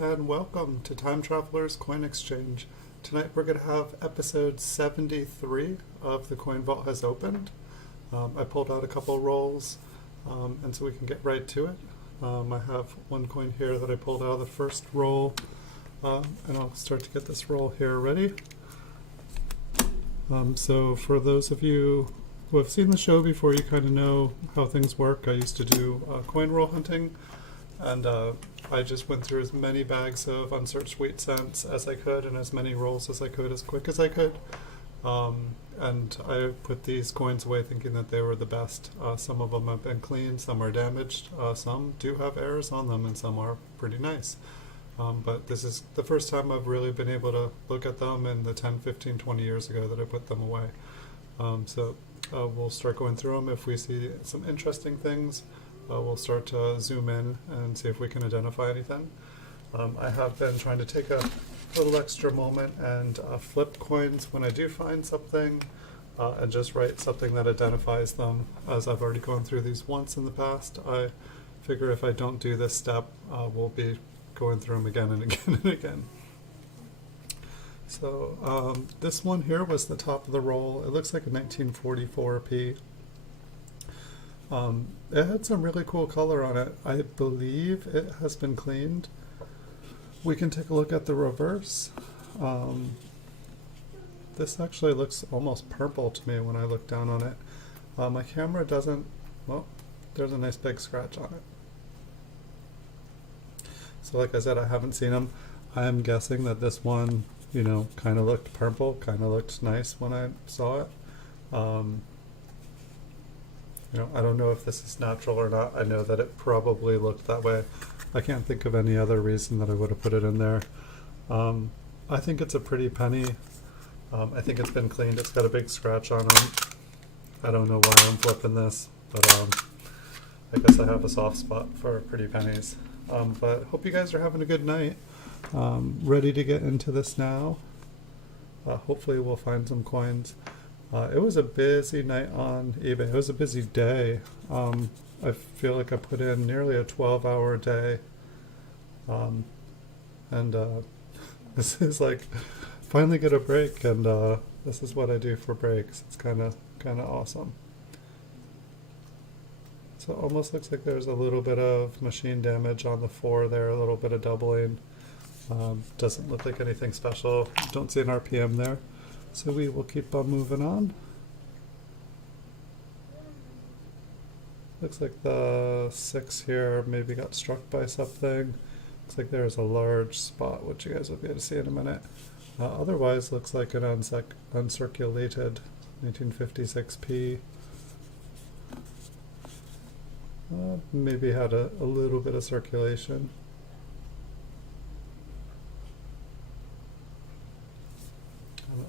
And welcome to Time Traveler's Coin Exchange. Tonight we're going to have episode 73 of The Coin Vault Has Opened. I pulled out a couple rolls, and so we can get right to it. I have one coin here that I pulled out of the first roll, and I'll start to get this roll here ready. So for those of you who have seen the show before, you kind of know how things work. I used to do coin roll hunting, and I just went through as many bags of unsearched wheat cents as I could and as many rolls as I could as quick as I could. And I put these coins away thinking that they were the best. Some of them have been clean, some are damaged, some do have errors on them, and some are pretty nice. But this is the first time I've really been able to look at them in the 10, 15, 20 years ago that I put them away. So we'll start going through them. If we see some interesting things, we'll start to zoom in and see if we can identify anything. I have been trying to take a little extra moment and flip coins when I do find something, and just write something that identifies them. As I've already gone through these once in the past, I figure if I don't do this step, we'll be going through them again and again and again. So this one here was the top of the roll. It looks like a 1944 P. It had some really cool color on it. I believe it has been cleaned. We can take a look at the reverse. This actually looks almost purple to me when I look down on it. My camera doesn't, well, there's a nice big scratch on it. So like I said, I haven't seen them. I am guessing that this one, you know, kind of looked purple, kind of looked nice when I saw it. You know, I don't know if this is natural or not. I know that it probably looked that way. I can't think of any other reason that I would have put it in there. I think it's a pretty penny. I think it's been cleaned. It's got a big scratch on it. I don't know why I'm flipping this, but I guess I have a soft spot for pretty pennies. But hope you guys are having a good night. Ready to get into this now. Hopefully we'll find some coins. It was a busy night on eBay. It was a busy day. I feel like I put in nearly a 12-hour day. And this is like, finally get a break, and this is what I do for breaks. It's kind of awesome. So it almost looks like there's a little bit of machine damage on the 4 there, a little bit of doubling. Doesn't look like anything special. Don't see an RPM there. So we will keep on moving on. Looks like the 6 here maybe got struck by something. Looks like there's a large spot, which you guys will be able to see in a minute. Otherwise, looks like an uncirculated 1956P. Maybe had a little bit of circulation.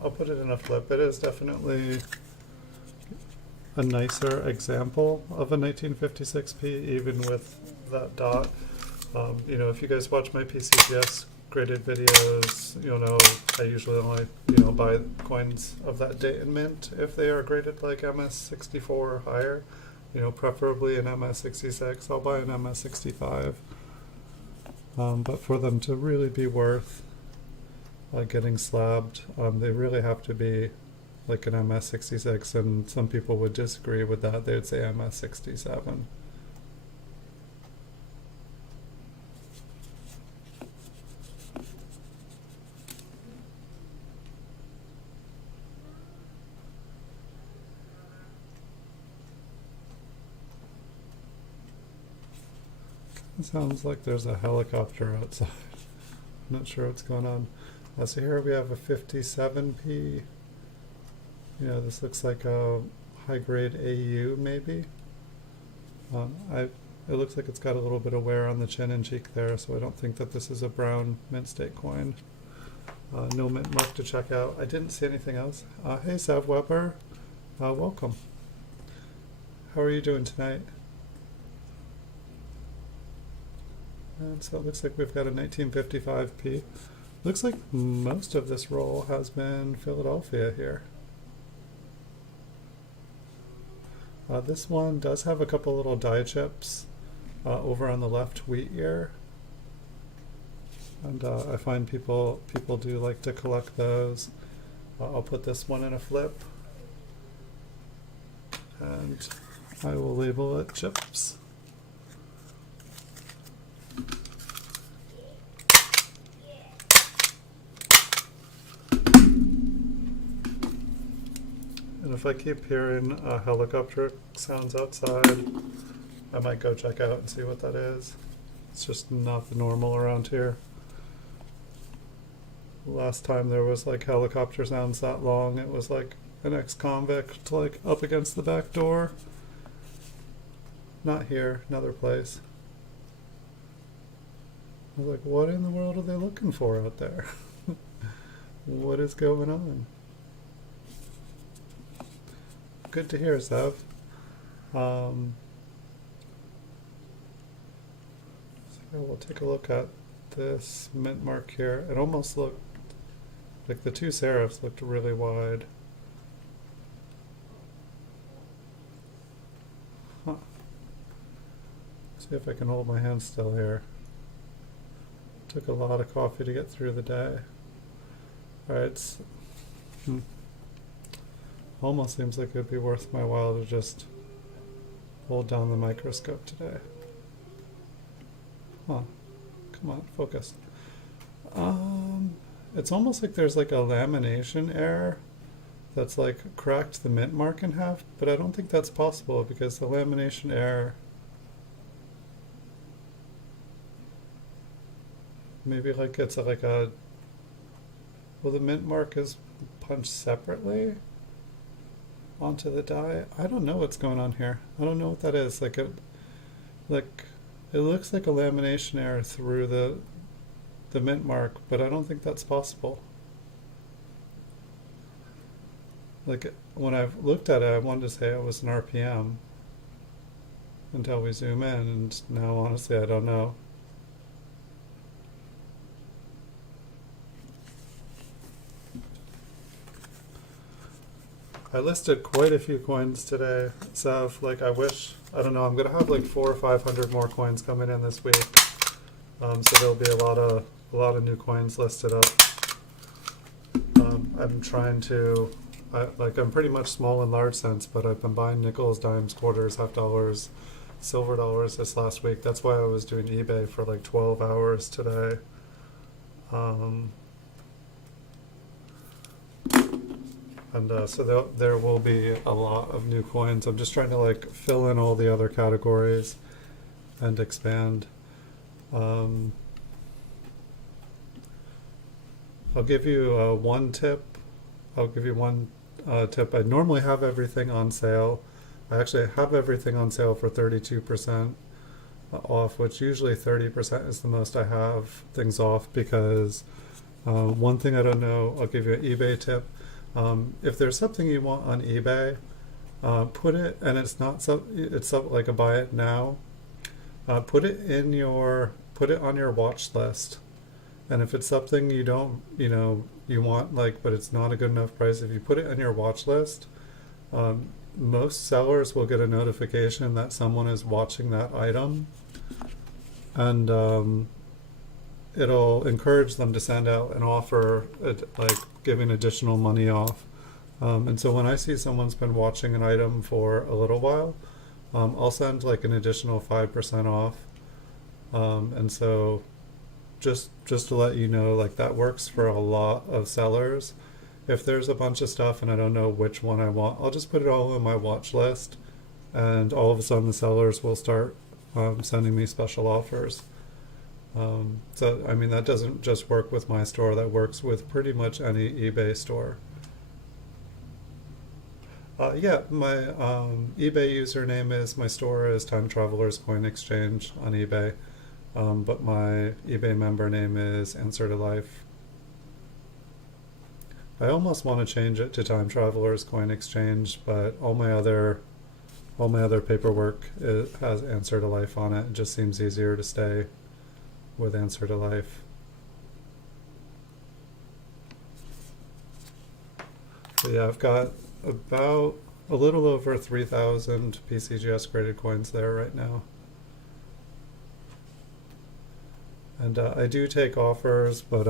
I'll put it in a flip. It is definitely a nicer example of a 1956P, even with that dot. You know, if you guys watch my PCGS graded videos, you'll know I usually only, you know, buy coins of that date and mint if they are graded like MS64 or higher. You know, preferably an MS66. I'll buy an MS65. But for them to really be worth getting slabbed, they really have to be like an MS66, and some people would disagree with that. They would say MS67. It sounds like there's a helicopter outside. I'm not sure what's going on. So here we have a 57P. You know, this looks like a high-grade AU maybe. It looks like it's got a little bit of wear on the chin and cheek there, so I don't think that this is a brown mint state coin. No mint mark to check out. I didn't see anything else. Hey, Sav Weber. Welcome. How are you doing tonight? And so it looks like we've got a 1955P. Looks like most of this roll has been Philadelphia here. This one does have a couple little die chips over on the left wheat ear. And I find people do like to collect those. I'll put this one in a flip, and I will label it chips. And if I keep hearing helicopter sounds outside, I might go check out and see what that is. It's just not the normal around here. Last time there was like helicopter sounds that long, it was like an ex-convict like up against the back door. Not here, another place. I was like, what in the world are they looking for out there? What is going on? Good to hear, Zev. So we'll take a look at this mint mark here. It almost looked like the two serifs looked really wide. Huh. See if I can hold my hand still here. Took a lot of coffee to get through the day. Alright. Almost seems like it'd be worth my while to just hold down the microscope today. Huh. Come on, focus. It's almost like there's like a lamination error that's like cracked the mint mark in half, but I don't think that's possible because the lamination error, maybe like it's like a, well, the mint mark is punched separately onto the die. I don't know what's going on here. I don't know what that is. Like it looks like a lamination error through the mint mark, but I don't think that's possible. Like when I've looked at it, I wanted to say it was an RPM until we zoom in, and now honestly I don't know. I listed quite a few coins today, Sav. Like I wish, I don't know, I'm gonna have like 400 or 500 more coins coming in this week. So there'll be a lot of new coins listed up. I'm trying to, I'm pretty much small in large sense, but I've been buying nickels, dimes, quarters, half dollars, silver dollars this last week. That's why I was doing eBay for like 12 hours today. So there will be a lot of new coins. I'm just trying to like fill in all the other categories and expand. I'll give you one tip. I'll give you one tip. I normally have everything on sale. I actually have everything on sale for 32% off, which usually 30% is the most I have things off because one thing I don't know, I'll give you an eBay tip. If there's something you want on eBay, put it, and it's like a buy it now. Put it on your watch list. And if it's something you don't, you want, like, but it's not a good enough price, if you put it on your watch list, most sellers will get a notification that someone is watching that item, and it'll encourage them to send out an offer, like giving additional money off. And so when I see someone's been watching an item for a little while, I'll send like an additional 5% off. And so just to let you know, like that works for a lot of sellers. If there's a bunch of stuff and I don't know which one I want, I'll just put it all on my watch list, and all of a sudden the sellers will start sending me special offers. So I mean, that doesn't just work with my store, that works with pretty much any eBay store. Yeah, my eBay username is, my store is Time Travelers Coin Exchange on eBay, but my eBay member name is Answer to Life. I almost want to change it to Time Travelers Coin Exchange, but all my other paperwork has Answer to Life on it. It just seems easier to stay with Answer to Life. So yeah, I've got about a little over 3,000 PCGS graded coins there right now. And I do take offers, but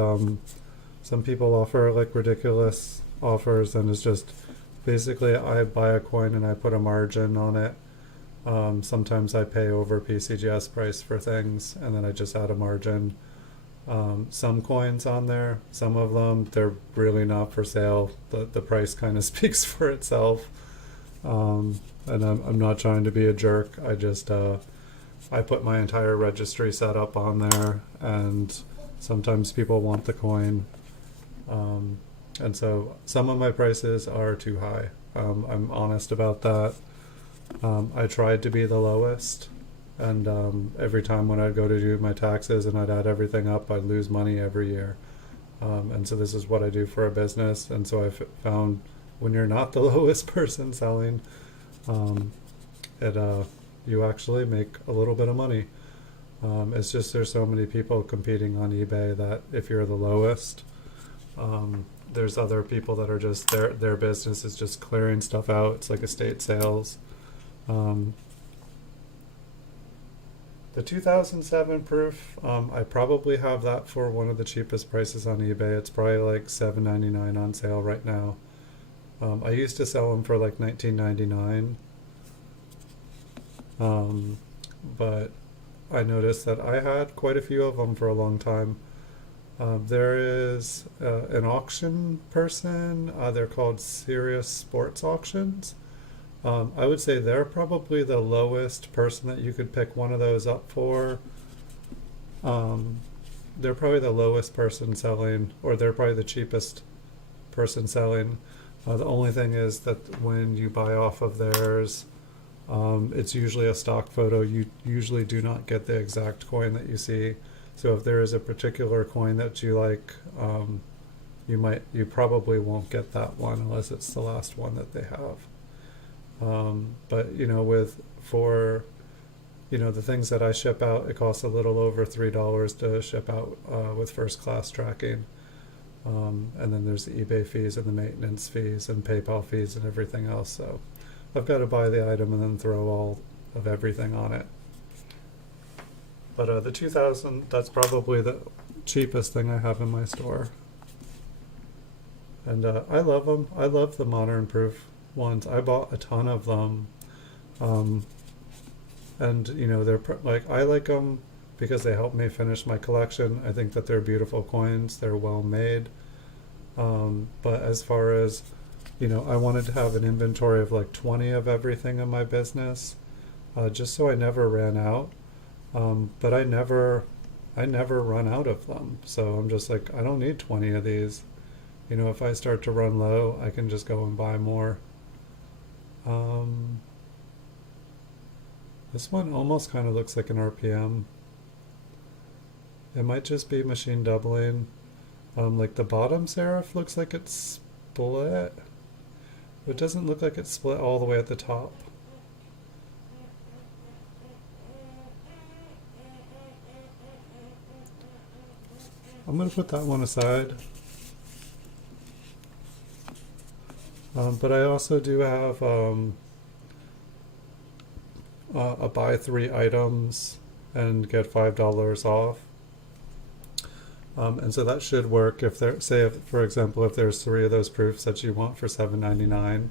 some people offer like ridiculous offers, and it's just basically I buy a coin and I put a margin on it. Sometimes I pay over PCGS price for things, and then I just add a margin. Some coins on there, some of them, they're really not for sale. The price kind of speaks for itself. And I'm not trying to be a jerk. I just I put my entire registry setup on there, and sometimes people want the coin. And so some of my prices are too high. I'm honest about that. I tried to be the lowest, and every time when I'd go to do my taxes and I'd add everything up, I'd lose money every year. And so this is what I do for a business, and so I've found when you're not the lowest person selling, you actually make a little bit of money. It's just there's so many people competing on eBay that if you're the lowest, there's other people that are just their business is just clearing stuff out. It's like estate sales. The 2007 proof, I probably have that for one of the cheapest prices on eBay. It's probably like $7.99 on sale right now. I used to sell them for like $19.99, but I noticed that I had quite a few of them for a long time. There is an auction person. They're called Serious Sports Auctions. I would say they're probably the lowest person that you could pick one of those up for. They're probably the lowest person selling, or they're probably the cheapest person selling. The only thing is that when you buy off of theirs, it's usually a stock photo. You usually do not get the exact coin that you see. So if there is a particular coin that you like, you probably won't get that one unless it's the last one that they have. But for the things that I ship out, it costs a little over $3 to ship out with first class tracking. And then there's the eBay fees and the maintenance fees and PayPal fees and everything else. So I've got to buy the item and then throw all of everything on it. But the 2000, that's probably the cheapest thing I have in my store. And I love them. I love the modern proof ones. I bought a ton of them. And they're I like them because they help me finish my collection. I think that they're beautiful coins. They're well made. But as far as, I wanted to have an inventory of like 20 of everything in my business, just so I never ran out. But I never run out of them. So I'm just like, I don't need 20 of these. If I start to run low, I can just go and buy more. This one almost kind of looks like an RPM. It might just be machine doubling. Like the bottom serif looks like it's split. It doesn't look like it's split all the way at the top. I'm going to put that one aside. But I also do have a buy 3 items and get $5 off. And so that should work if there, for example, if there's 3 of those proofs that you want for $7.99,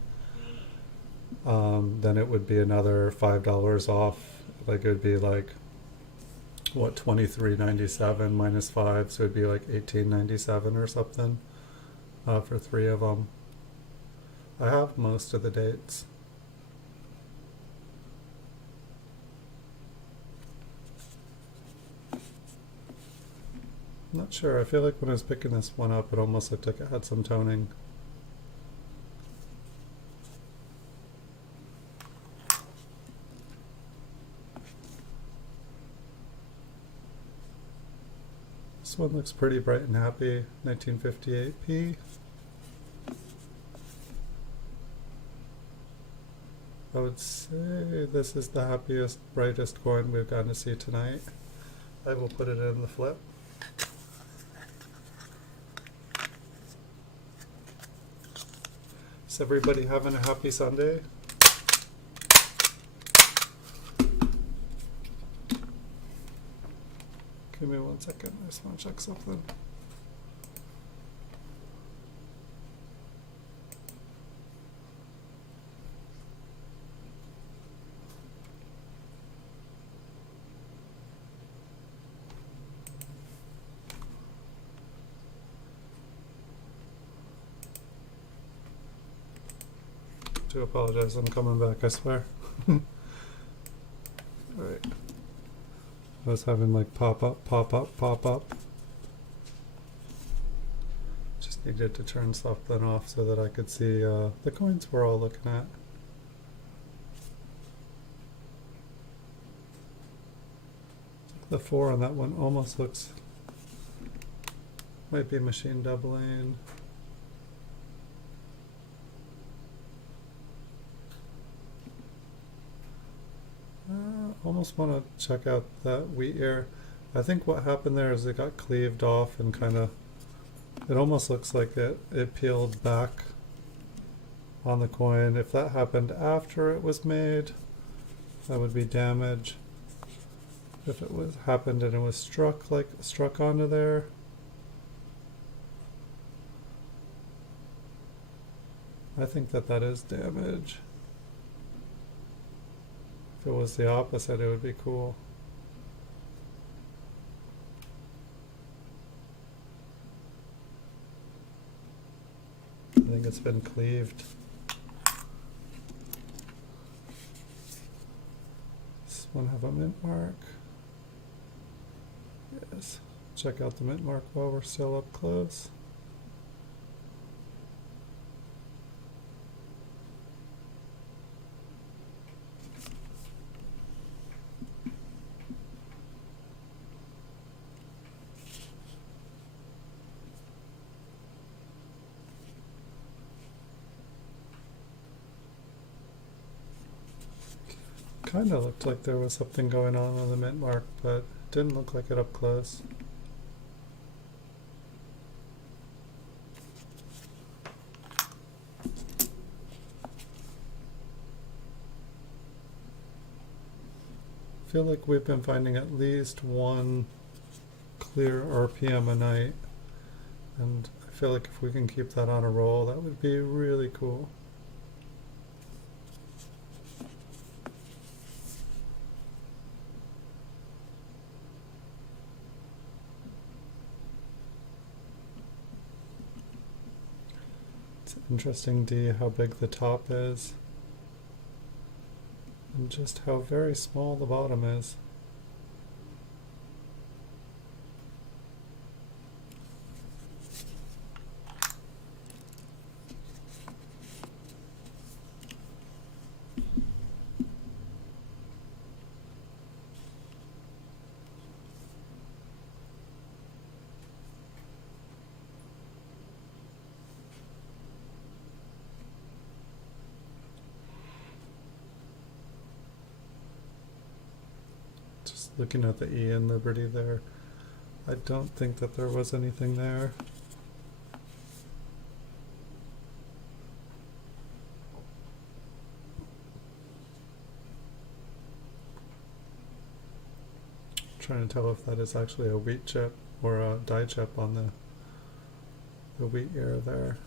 then it would be another $5 off. Like it would be like, what, $23.97 minus 5, so it'd be like $18.97 or something for 3 of them. I have most of the dates. I'm not sure. I feel like when I was picking this one up, it almost looked like it had some toning. This one looks pretty bright and happy. 1958p. I would say this is the happiest, brightest coin we've gotten to see tonight. I will put it in the flip. Is everybody having a happy Sunday? Give me 1 second. I just want to check something. Do apologize, I'm coming back, I swear. Alright. I was having like pop up, pop up, pop up. Just needed to turn something off so that I could see the coins we're all looking at. The 4 on that one almost looks, might be machine doubling. Almost want to check out that wheat ear. I think what happened there is it got cleaved off and kind of, it almost looks like it peeled back on the coin. If that happened after it was made, that would be damage. If it was happened and it was struck onto there, I think that is damage. If it was the opposite, it would be cool. I think it's been cleaved. Does one have a mint mark? Yes. Check out the mint mark while we're still up close. Kind of looked like there was something going on the mint mark, but didn't look like it up close. I feel like we've been finding at least one clear RPM a night, and I feel like if we can keep that on a roll, that would be really cool. Interesting to how big the top is and just how very small the bottom is. Looking at the E in Liberty there, I don't think that there was anything there. Trying to tell if that is actually a wheat chip or a die chip on the wheat ear there.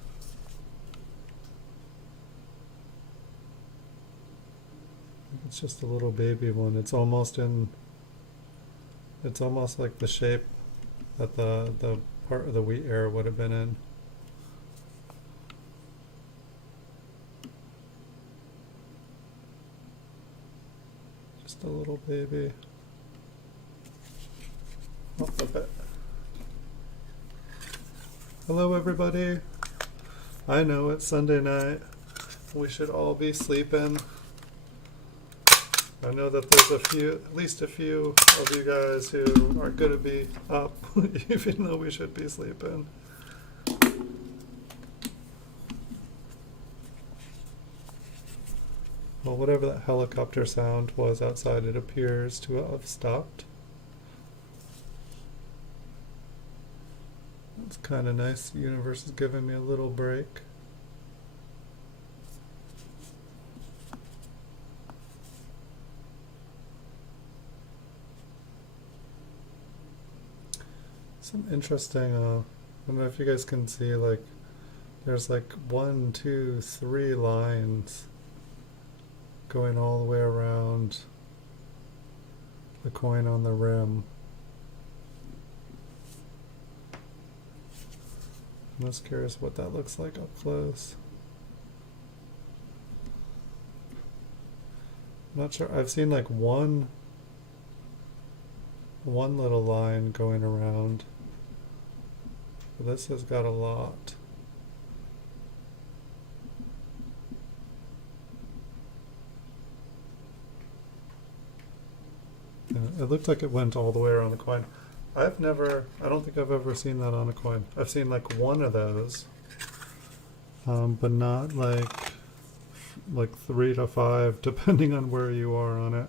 It's just a little baby one. It's almost like the shape that the part of the wheat ear would have been in. Just a little baby. I'll flip it. Hello everybody. I know it's Sunday night. We should all be sleeping. I know that there's at least a few of you guys who are going to be up, even though we should be sleeping. Well, whatever that helicopter sound was outside, it appears to have stopped. It's kind of nice. The universe is giving me a little break. some interesting, I don't know if you guys can see, like, there's like 1, 2, 3 lines going all the way around the coin on the rim. I'm just curious what that looks like up close. I'm not sure. I've seen like one little line going around. But this has got a lot. Yeah, it looked like it went all the way around the coin. I don't think I've ever seen that on a coin. I've seen like one of those, but not like 3 to 5, depending on where you are on it.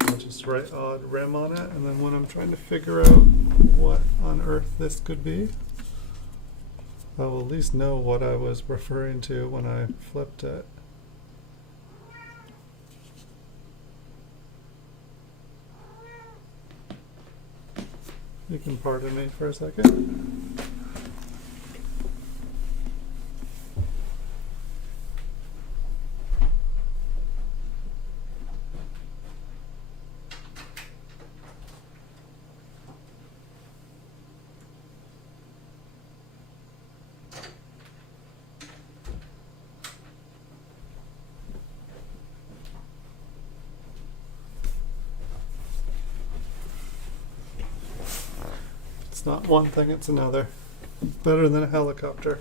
I'll just write odd rim on it, and then when I'm trying to figure out what on earth this could be, I will at least know what I was referring to when I flipped it. You can pardon me for a second. It's not one thing, it's another. Better than a helicopter.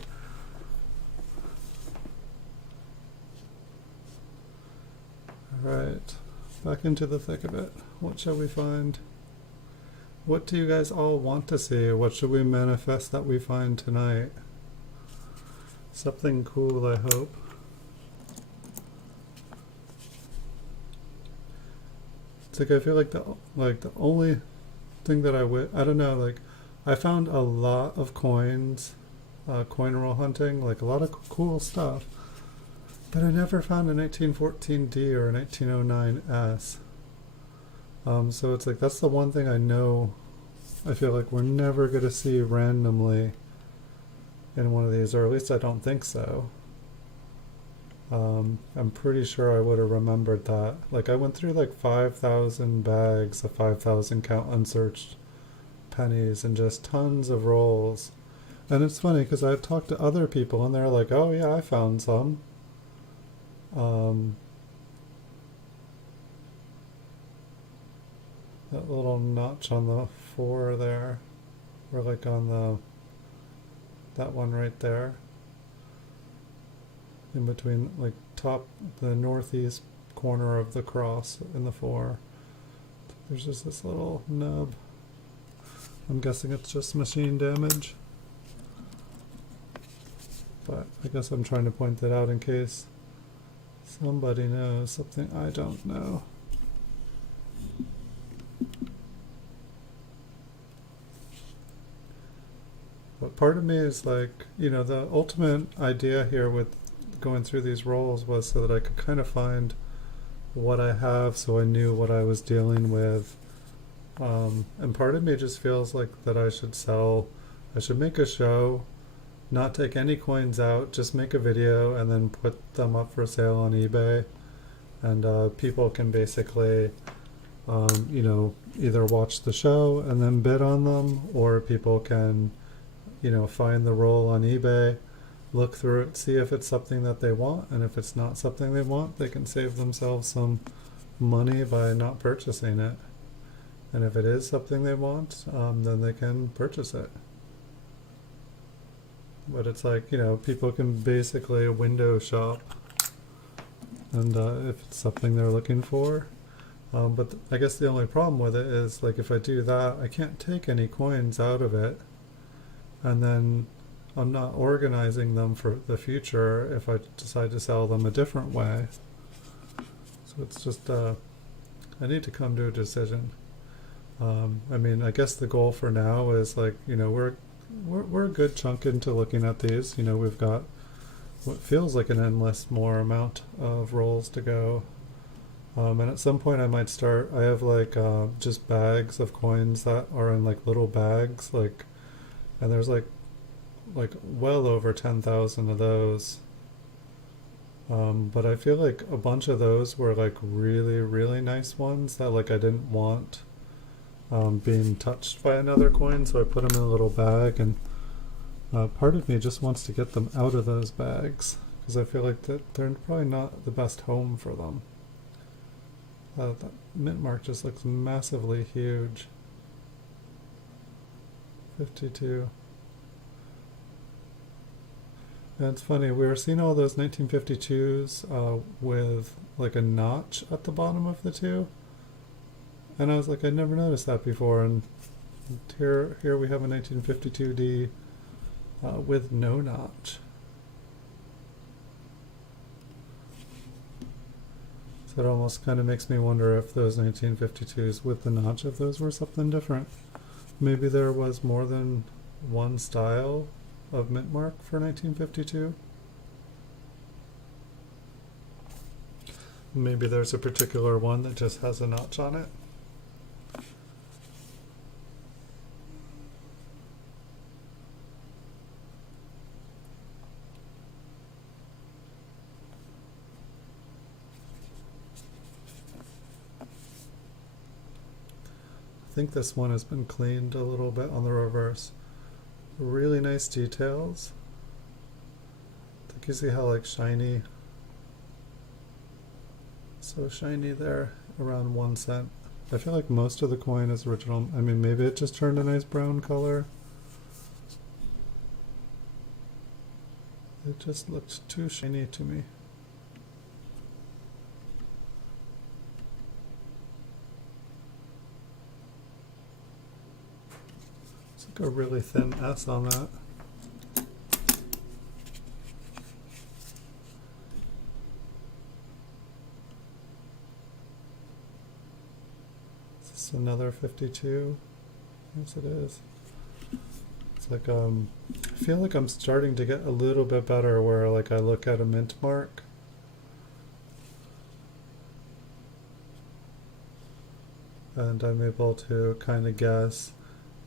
Alright, back into the thick of it. What shall we find? What do you guys all want to see? What should we manifest that we find tonight? Something cool, I hope. It's like I feel like the only thing that I don't know, like I found a lot of coins, coin roll hunting, like a lot of cool stuff, but I never found a 1914D or a 1909S. So it's like that's the one thing I know. I feel like we're never going to see randomly in one of these, or at least I don't think so. I'm pretty sure I would have remembered that. Like I went through like 5,000 bags of 5,000 count unsearched pennies and just tons of rolls. And it's funny because I've talked to other people and they're like, oh yeah, I found some. That little notch on the 4 there, or like on that one right there, in between, like the northeast corner of the cross in the 4. There's just this little nub. I'm guessing it's just machine damage, but I guess I'm trying to point that out in case somebody knows something I don't know. But part of me is like, the ultimate idea here with going through these rolls was so that I could kind of find what I have, so I knew what I was dealing with. And part of me just feels like that I should make a show, not take any coins out, just make a video and then put them up for sale on eBay. And people can basically, either watch the show and then bid on them, or people can, find the roll on eBay, look through it, see if it's something that they want, and if it's not something they want, they can save themselves some money by not purchasing it. And if it is something they want, then they can purchase it. But it's like, people can basically window shop, and if it's something they're looking for. But I guess the only problem with it is, like, if I do that, I can't take any coins out of it, and then I'm not organizing them for the future if I decide to sell them a different way. So it's just, I need to come to a decision. I guess the goal for now is, like, we're we're a good chunk into looking at these. You know, we've got what feels like an endless more amount of rolls to go. And at some point I might start, I have like just bags of coins that are in like little bags, like, and there's like well over 10,000 of those. But I feel like a bunch of those were like really, really nice ones that like I didn't want being touched by another coin, so I put them in a little bag, and part of me just wants to get them out of those bags because I feel like that they're probably not the best home for them. That mint mark just looks massively huge. 52. And it's funny, we were seeing all those 1952s with like a notch at the bottom of the two. And I was like, I'd never noticed that before. And here we have a 1952D with no notch. So it almost kind of makes me wonder if those 1952s with the notch, if those were something different. Maybe there was more than one style of mint mark for 1952. Maybe there's a particular one that just has a notch on it. I think this one has been cleaned a little bit on the reverse. Really nice details. I think you see how like shiny, so shiny there, around 1 cent. I feel like most of the coin is original. I mean, maybe it just turned a nice brown color. It just looked too shiny to me. It's like a really thin S on that. Is this another 52? Yes, it is. It's like I feel like I'm starting to get a little bit better where like I look at a mint mark and I'm able to kind of guess.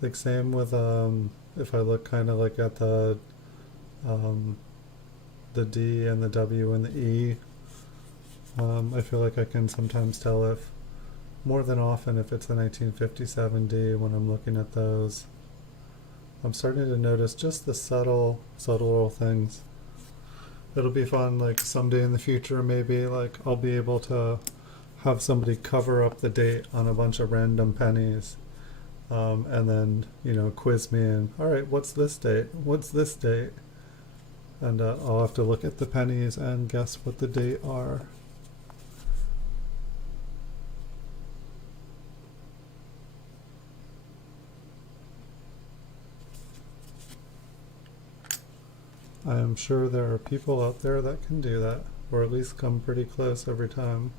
Like same with if I look kind of like at the D and the W and the E, I feel like I can sometimes tell if, more than often, if it's a 1957 D when I'm looking at those. I'm starting to notice just the subtle little things. It'll be fun, like someday in the future, maybe like I'll be able to have somebody cover up the date on a bunch of random pennies, and then, you know, quiz me and, all right, what's this date? What's this date? And I'll have to look at the pennies and guess what the date are. I am sure there are people out there that can do that, or at least come pretty close every time.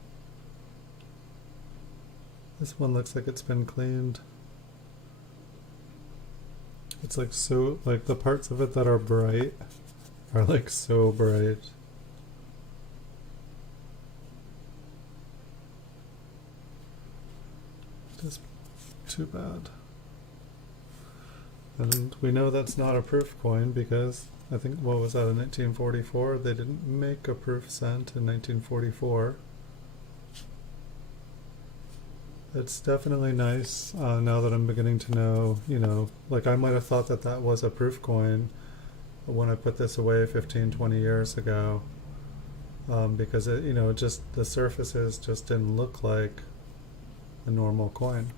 This one looks like it's been cleaned. It's like so, like the parts of it that are bright are like so bright. Just too bad. And we know that's not a proof coin because I think, what was that, in 1944? They didn't make a proof cent in 1944. It's definitely nice now that I'm beginning to know, you know, like I might have thought that that was a proof coin when I put this away 15, 20 years ago, because it, you know, just the surfaces just didn't look like a normal coin.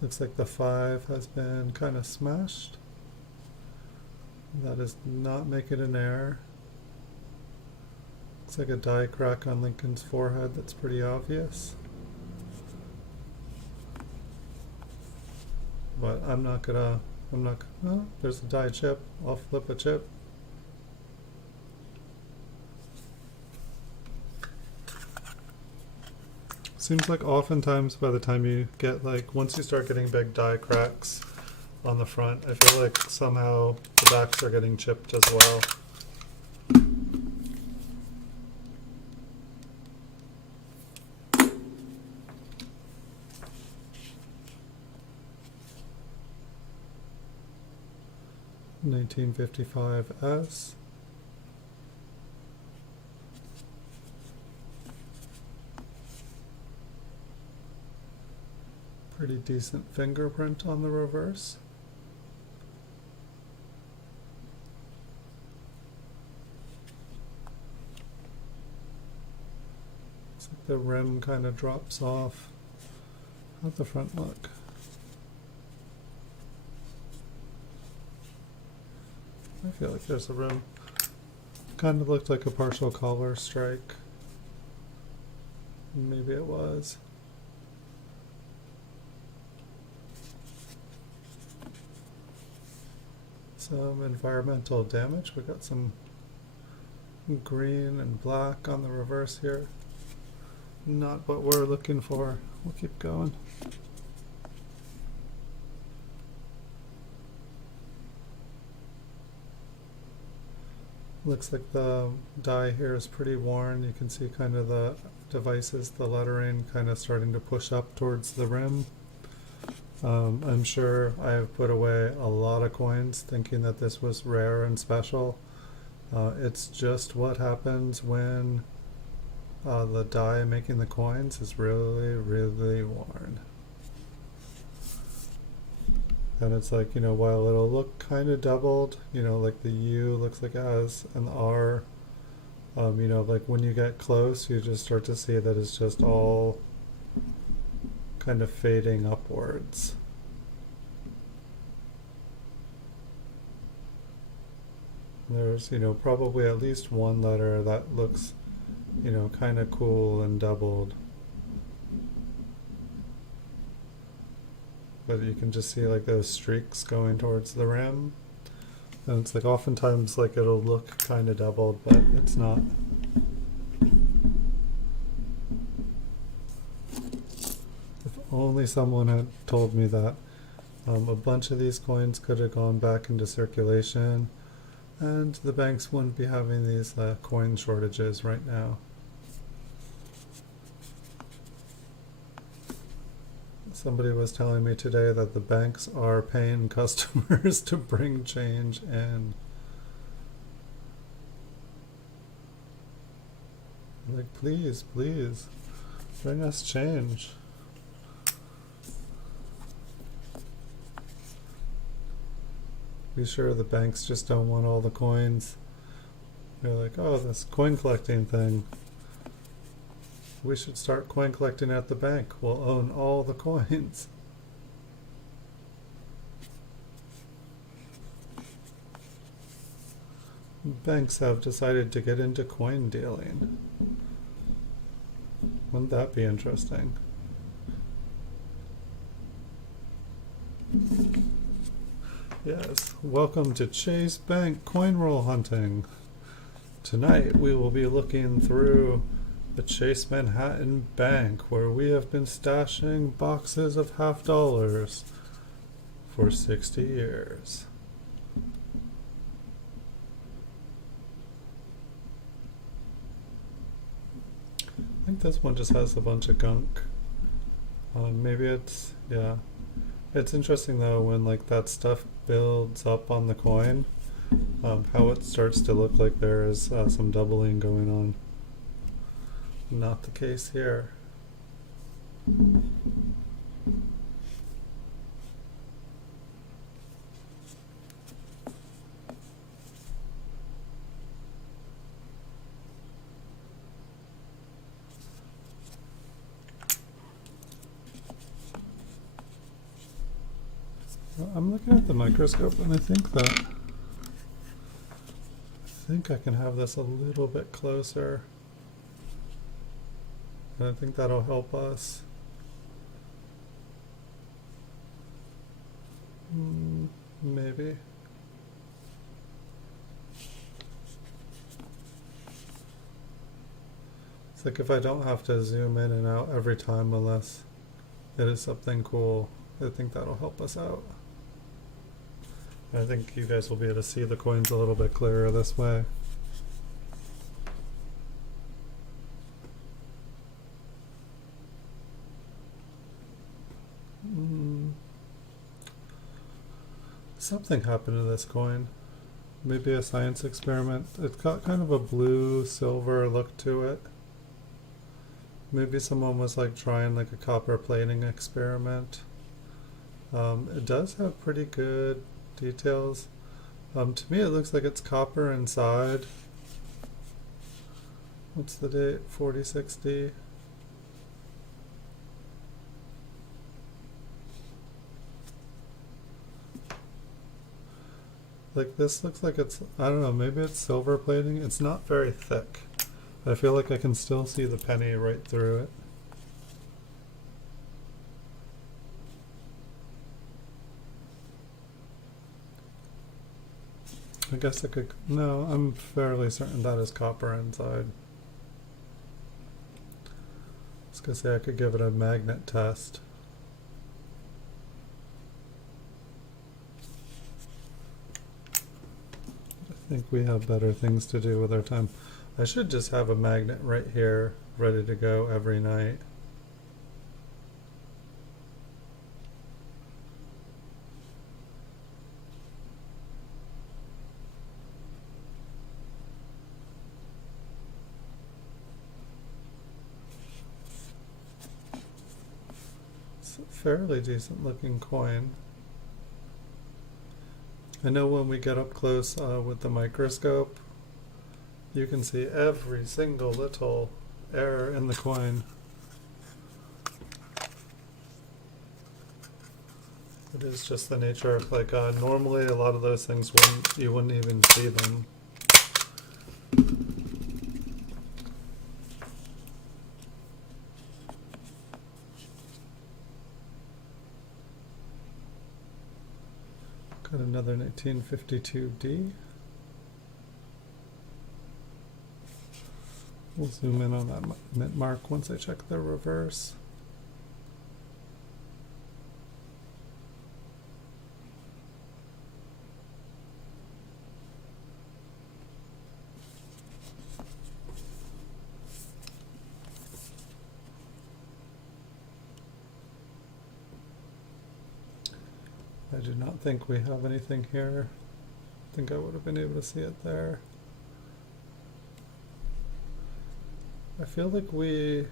Looks like the 5 has been kind of smashed. That is not making an error. Looks like a die crack on Lincoln's forehead that's pretty obvious. But oh, there's a die chip. I'll flip a chip. Seems like oftentimes by the time you get like, once you start getting big die cracks on the front, I feel like somehow the backs are getting chipped as well. $19.55s. Pretty decent fingerprint on the reverse. Looks like the rim kind of drops off. How'd the front look? I feel like there's a rim. Kind of looked like a partial collar strike. Maybe it was. Some environmental damage. We got some green and black on the reverse here. Not what we're looking for. We'll keep going. Looks like the die here is pretty worn. You can see kind of the devices, the lettering kind of starting to push up towards the rim. I'm sure I have put away a lot of coins thinking that this was rare and special. It's just what happens when the die making the coins is really, really worn. And it's like, you know, while it'll look kind of doubled, you know, like the U looks like it has an R, you know, like when you get close, you just start to see that it's just all kind of fading upwards. There's, you know, probably at least one letter that looks, you know, kind of cool and doubled. But you can just see like those streaks going towards the rim. And it's like oftentimes like it'll look kind of doubled, but it's not. If only someone had told me that. A bunch of these coins could have gone back into circulation and the banks wouldn't be having these coin shortages right now. Somebody was telling me today that the banks are paying customers to bring change in. Like, please, please, bring us change. Be sure the banks just don't want all the coins. They're like, oh, this coin collecting thing. We should start coin collecting at the bank. We'll own all the coins. Banks have decided to get into coin dealing. Wouldn't that be interesting? Yes, welcome to Chase Bank coin roll hunting. Tonight we will be looking through the Chase Manhattan Bank, where we have been stashing boxes of $50 for 60 years. I think this one just has a bunch of gunk. Maybe it's, yeah. It's interesting though when like that stuff builds up on the coin, how it starts to look like there is some doubling going on. Not the case here. I'm looking at the microscope and I think I can have this a little bit closer. And I think that'll help us. Maybe. It's like if I don't have to zoom in and out every time unless it is something cool, I think that'll help us out. I think you guys will be able to see the coins a little bit clearer this way. Something happened to this coin. Maybe a science experiment. It's got kind of a blue silver look to it. Maybe someone was like trying like a copper plating experiment. It does have pretty good details. To me it looks like it's copper inside. What's the date? 4060. Like this looks like it's, I don't know, maybe it's silver plating. It's not very thick. I feel like I can still see the penny right through it. I guess I could, no, I'm fairly certain that is copper inside. I was gonna say I could give it a magnet test. I think we have better things to do with our time. I should just have a magnet right here ready to go every night. It's a fairly decent looking coin. I know when we get up close with the microscope, you can see every single little error in the coin. It is just the nature of, like, normally a lot of those things you wouldn't even see them. Got another 1952D. We'll zoom in on that mint mark once I check the reverse. I do not think we have anything here. I think I would have been able to see it there. I feel like we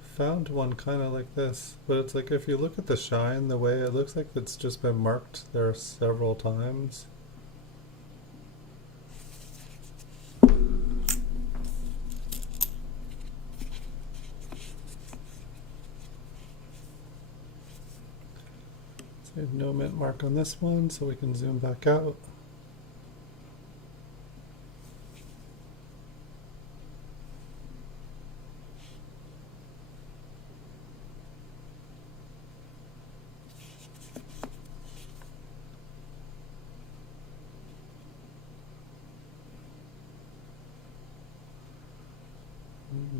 found one kind of like this, but it's like if you look at the shine, the way it looks like it's just been marked there several times. So we have no mint mark on this one, so we can zoom back out.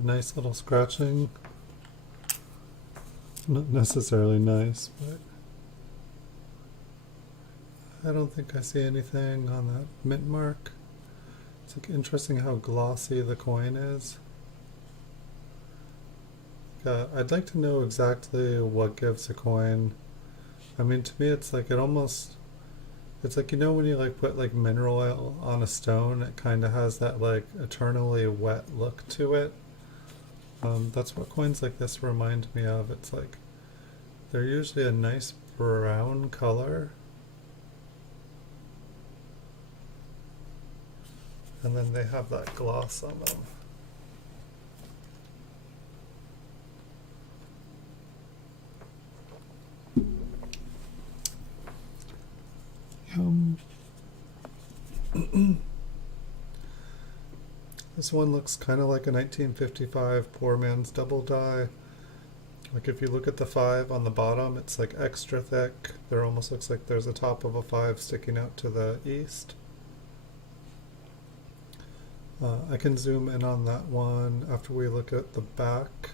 Nice little scratching. Not necessarily nice, but I don't think I see anything on that mint mark. It's like interesting how glossy the coin is. I'd like to know exactly what gives a coin. I mean, to me it's like it's like, you know, when you like put like mineral oil on a stone, it kind of has that like eternally wet look to it. That's what coins like this remind me of. It's like they're usually a nice brown color, and then they have that gloss on them. This one looks kind of like a 1955 poor man's double die. Like if you look at the 5 on the bottom, it's like extra thick. There almost looks like there's a top of a 5 sticking out to the east. I can zoom in on that one after we look at the back.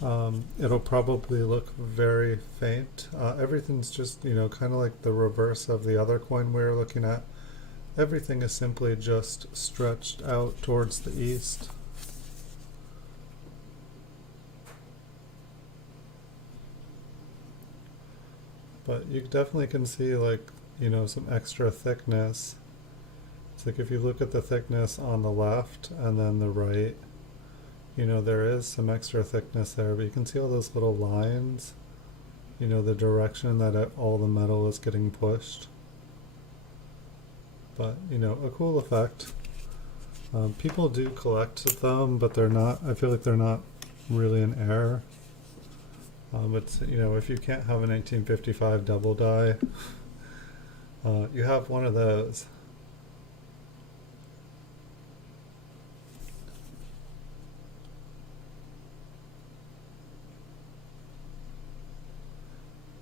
It'll probably look very faint. Everything's just, kind of like the reverse of the other coin we were looking at. Everything is simply just stretched out towards the east. But you definitely can see some extra thickness. It's like if you look at the thickness on the left and then the right, there is some extra thickness there, but you can see all those little lines, the direction that all the metal is getting pushed. But, a cool effect. People do collect them, but I feel like they're not really an error. It's, if you can't have a 1955 double die, you have one of those.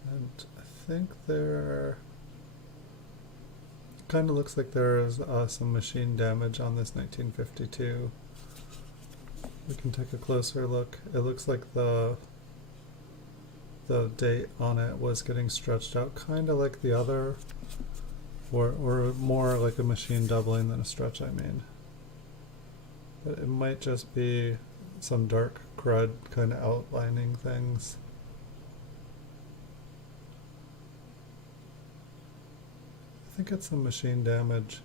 And I think there kind of looks like there is some machine damage on this 1952. We can take a closer look. It looks like the date on it was getting stretched out, kind of like the other, or more like a machine doubling than a stretch, I mean. But it might just be some dark crud kind of outlining things. I think it's some machine damage.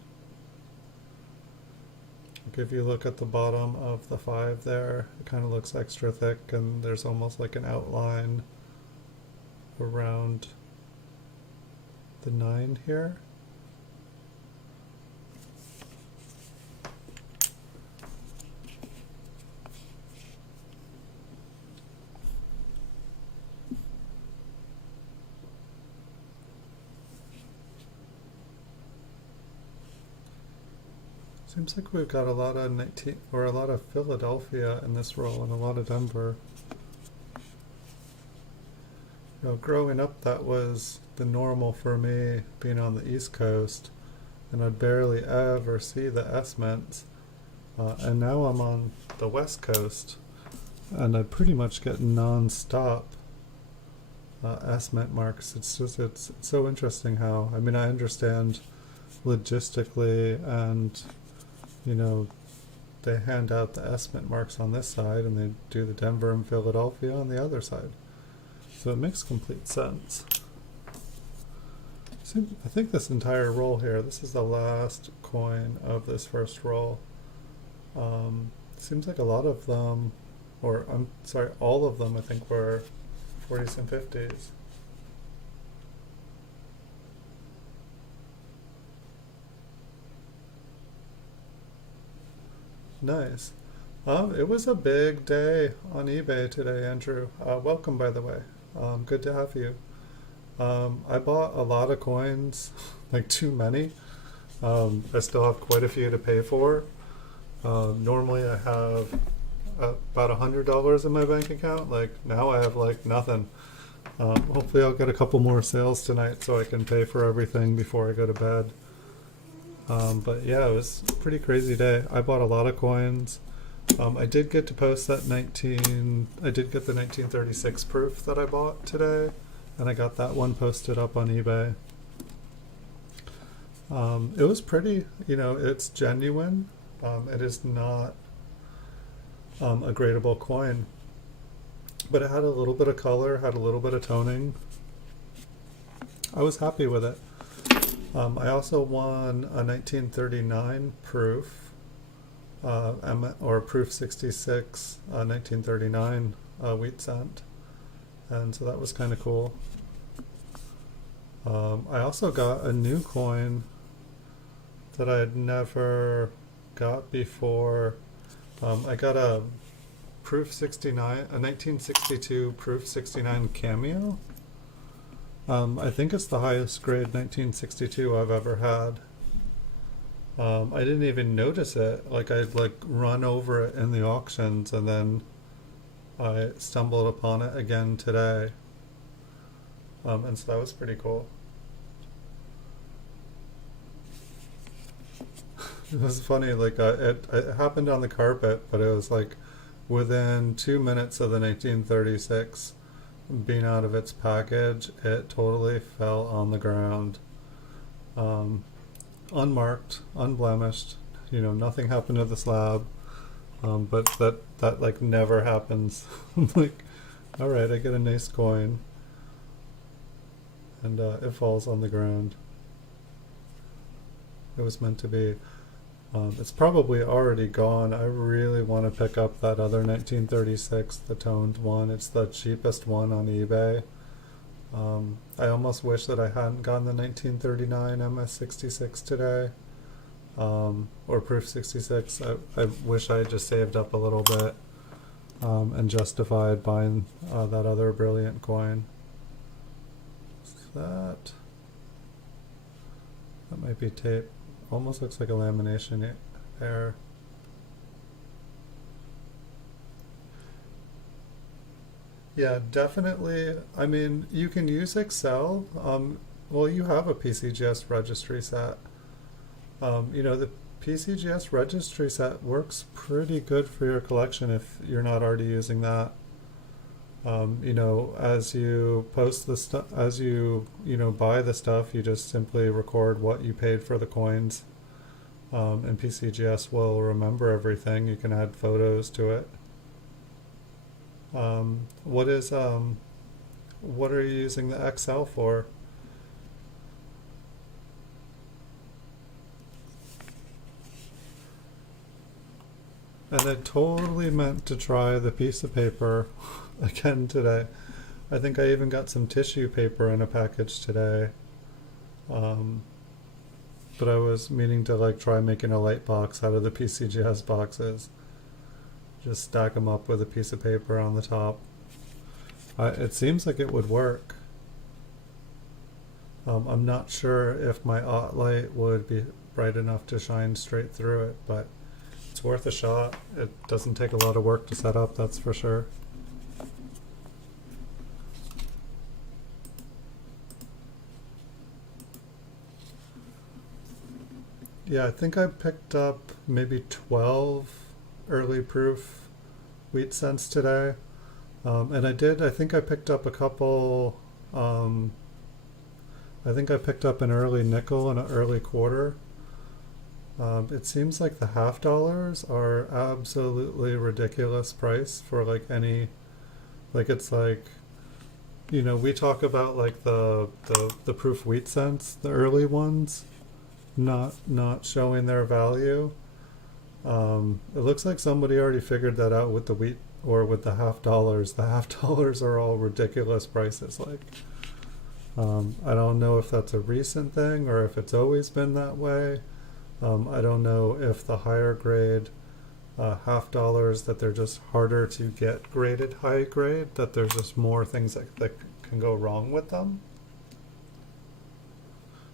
Like if you look at the bottom of the 5 there, it kind of looks extra thick, and there's almost like an outline around the 9 here. Seems like we've got a lot of Philadelphia in this roll and a lot of Denver. Growing up, that was the normal for me, being on the East Coast, and I'd barely ever see the S-mints. And now I'm on the West Coast, and I pretty much get non-stop S-mint marks. It's so interesting how, I understand logistically, and they hand out the S-mint marks on this side, and they do the Denver and Philadelphia on the other side. So it makes complete sense. I think this entire roll here, this is the last coin of this first roll. Seems like a lot of them, or I'm sorry, all of them I think were 40s and 50s. Nice. It was a big day on eBay today, Andrew. Welcome, by the way. Good to have you. I bought a lot of coins, like too many. I still have quite a few to pay for. Normally I have about $100 in my bank account. Like now I have like nothing. Hopefully I'll get a couple more sales tonight so I can pay for everything before I go to bed. But yeah, it was a pretty crazy day. I bought a lot of coins. I did get to post that I did get the 1936 proof that I bought today, and I got that one posted up on eBay. It was pretty, it's genuine. It is not a gradable coin, but it had a little bit of color, had a little bit of toning. I was happy with it. I also won a 1939 proof, or proof 66, 1939 wheat cent, and so that was kind of cool. I also got a new coin that I had never got before. I got a proof 69, a 1962 proof 69 cameo. I think it's the highest grade 1962 I've ever had. I didn't even notice it. I'd run over it in the auctions, and then I stumbled upon it again today. And so that was pretty cool. It was funny, like it happened on the carpet, but it was like within 2 minutes of the 1936 being out of its package, it totally fell on the ground, um, unmarked, unblemished. Nothing happened to the slab, but that like never happens. I'm like, all right, I get a nice coin, and it falls on the ground. It was meant to be. It's probably already gone. I really want to pick up that other 1936, the toned one. It's the cheapest one on eBay. I almost wish that I hadn't gotten the 1939 MS66 today, or Proof 66. I wish I had just saved up a little bit and justified buying that other brilliant coin. That might be tape. Almost looks like a lamination error. Yeah, definitely. I mean, you can use Excel. Well, you have a PCGS registry set. The PCGS registry set works pretty good for your collection if you're not already using that. As you post the stuff, as you buy the stuff, you just simply record what you paid for the coins, and PCGS will remember everything. You can add photos to it. What are you using the Excel for? And I totally meant to try the piece of paper again today. I think I even got some tissue paper in a package today. But I was meaning to like try making a light box out of the PCGS boxes. Just stack them up with a piece of paper on the top. It seems like it would work. I'm not sure if my light would be bright enough to shine straight through it, but it's worth a shot. It doesn't take a lot of work to set up, that's for sure. Yeah, I think I picked up maybe 12 early proof wheat cents today. And I think I picked up a couple, I think I picked up an early nickel and an early quarter. It seems like the half dollars are absolutely ridiculous price for like any, like it's like, we talk about like the proof wheat cents, the early ones, not showing their value. It looks like somebody already figured that out with the wheat or with the half dollars. The half dollars are all ridiculous prices. Like, I don't know if that's a recent thing or if it's always been that way. I don't know if the higher grade half dollars, that they're just harder to get graded high grade, that there's just more things that can go wrong with them.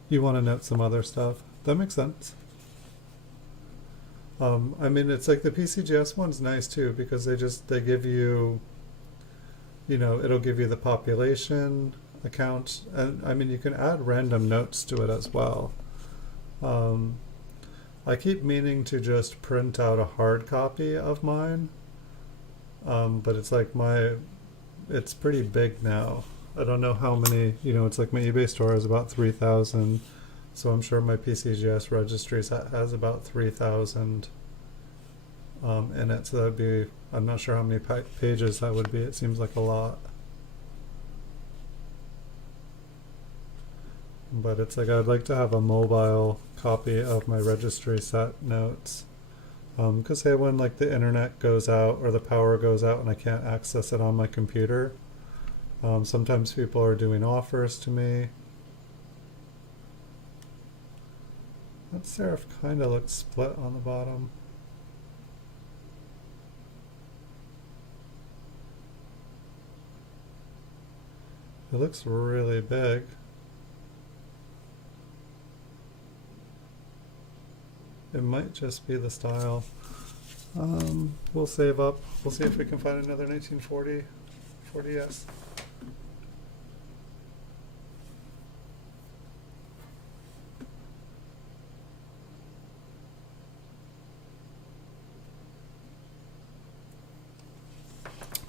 You want to note some other stuff. That makes sense. I mean, it's like the PCGS one's nice too, because they give you, it'll give you the population account, and I mean, you can add random notes to it as well. I keep meaning to just print out a hard copy of mine, but it's like it's pretty big now. I don't know how many, it's like my eBay store is about 3,000, so I'm sure my PCGS registry set has about 3,000 in it, so that'd be, I'm not sure how many pages that would be. It seems like a lot. But it's like I'd like to have a mobile copy of my registry set notes, because hey, when like the internet goes out or the power goes out and I can't access it on my computer, sometimes people are doing offers to me. That serif kind of looks split on the bottom. It looks really big. It might just be the style. We'll save up. We'll see if we can find another 1940 40S.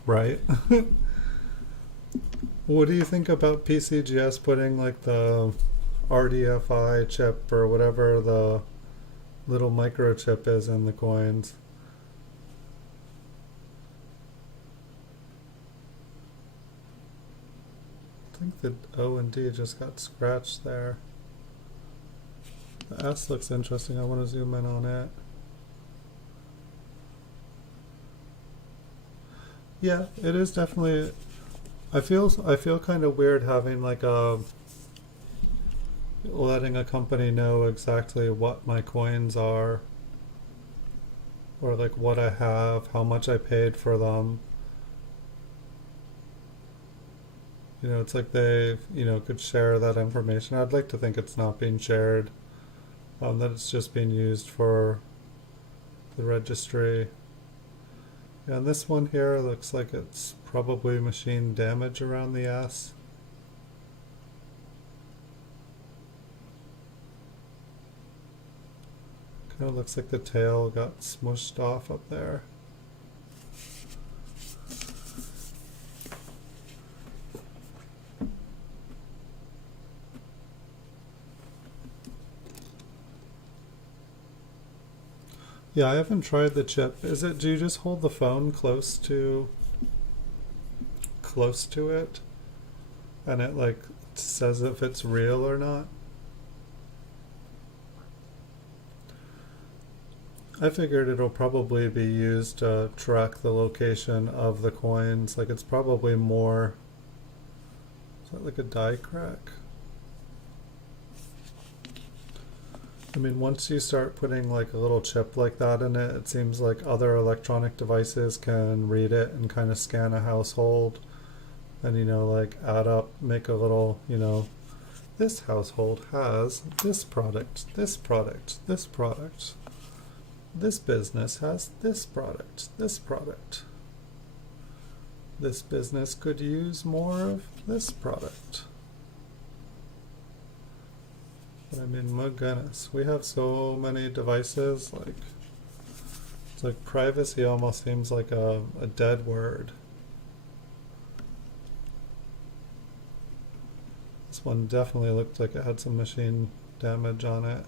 Right. What do you think about PCGS putting like the RDFI chip or whatever the little microchip is in the coins? I think the O and D just got scratched there. The S looks interesting. I want to zoom in on it. Yeah, it is definitely. I feel kind of weird having like a letting a company know exactly what my coins are, or like what I have, how much I paid for them. You know, it's like they, could share that information. I'd like to think it's not being shared, that it's just being used for the registry. Yeah, and this one here looks like it's probably machine damage around the S. Kind of looks like the tail got smushed off up there. Yeah, I haven't tried the chip. Do you just hold the phone close to it and it like says if it's real or not? I figured it'll probably be used to track the location of the coins. Like it's probably more. Is that like a die crack? I mean, once you start putting like a little chip like that in it, it seems like other electronic devices can read it and kind of scan a household and, like add up, make a little, this household has this product, this product, this product. This business has this product, this product. This business could use more of this product. But I mean, my goodness, we have so many devices, like, it's like privacy almost seems like a dead word. This one definitely looked like it had some machine damage on it.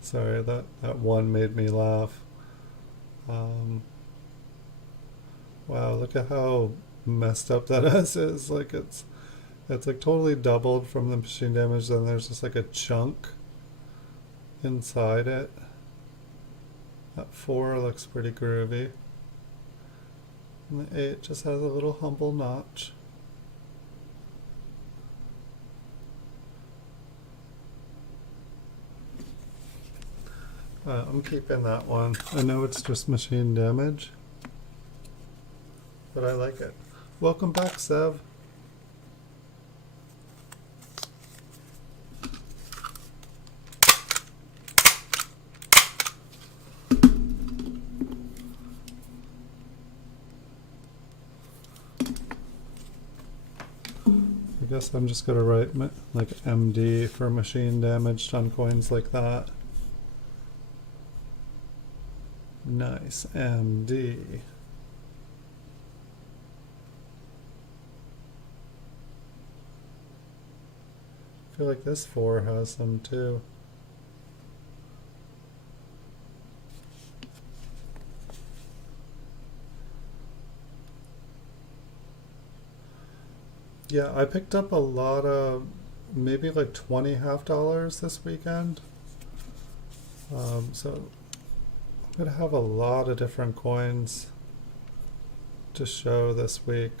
Sorry, that one made me laugh. Wow, look at how messed up that S is. Like it's like totally doubled from the machine damage. Then there's just like a chunk inside it. That 4 looks pretty groovy. And the 8 just has a little humble notch. I'm keeping that one. I know it's just machine damage, but I like it. Welcome back, Sev. I guess I'm just gonna write like MD for machine damage on coins like that. Nice, MD. I feel like this 4 has some too. Yeah, I picked up a lot of, maybe like 20 $half this weekend. So I'm gonna have a lot of different coins to show this week.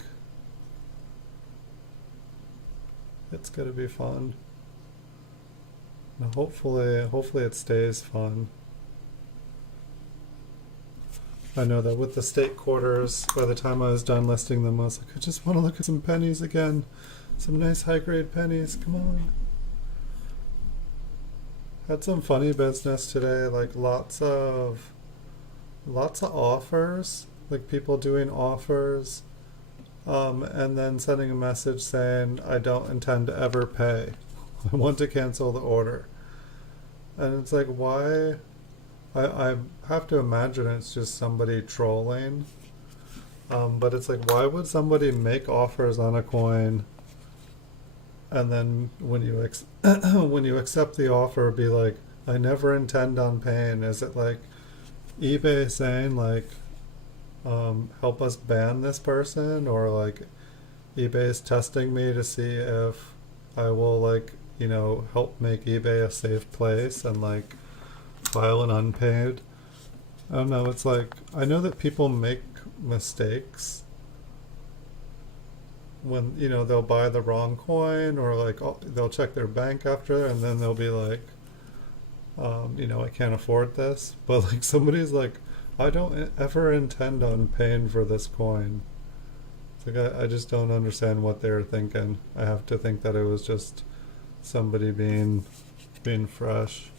It's gonna be fun. And hopefully it stays fun. I know that with the state quarters, by the time I was done listing them, I was like, I just want to look at some pennies again. Some nice high-grade pennies, come on. Had some funny business today, like lots of offers, like people doing offers, and then sending a message saying, I don't intend to ever pay. I want to cancel the order. And it's like, why? I have to imagine it's just somebody trolling. But it's like, why would somebody make offers on a coin and then when you when you accept the offer, be like, I never intend on paying? Is it like eBay saying like, help us ban this person, or like eBay's testing me to see if I will like, help make eBay a safe place and like file an unpaid? I don't know. It's like, I know that people make mistakes when they'll buy the wrong coin, or like they'll check their bank after and then they'll be like, I can't afford this. But like somebody's like, I don't ever intend on paying for this coin. It's like, I just don't understand what they're thinking. I have to think that it was just somebody being fresh.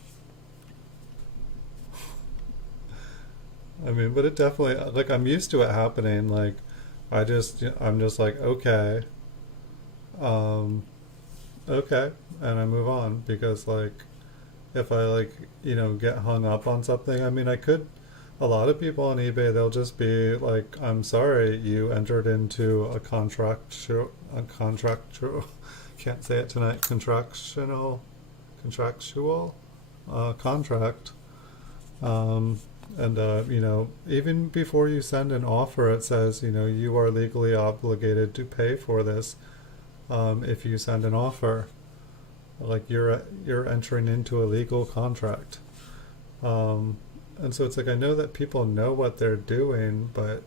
I mean, but it definitely, like, I'm used to it happening. Like, I'm just like, okay, um, okay, and I move on, because like, if I like, get hung up on something, I mean, a lot of people on eBay, they'll just be like, I'm sorry, you entered into a contractual, can't say it tonight, contractual contract. And even before you send an offer, it says, you are legally obligated to pay for this. If you send an offer, like you're entering into a legal contract. And so it's like, I know that people know what they're doing, but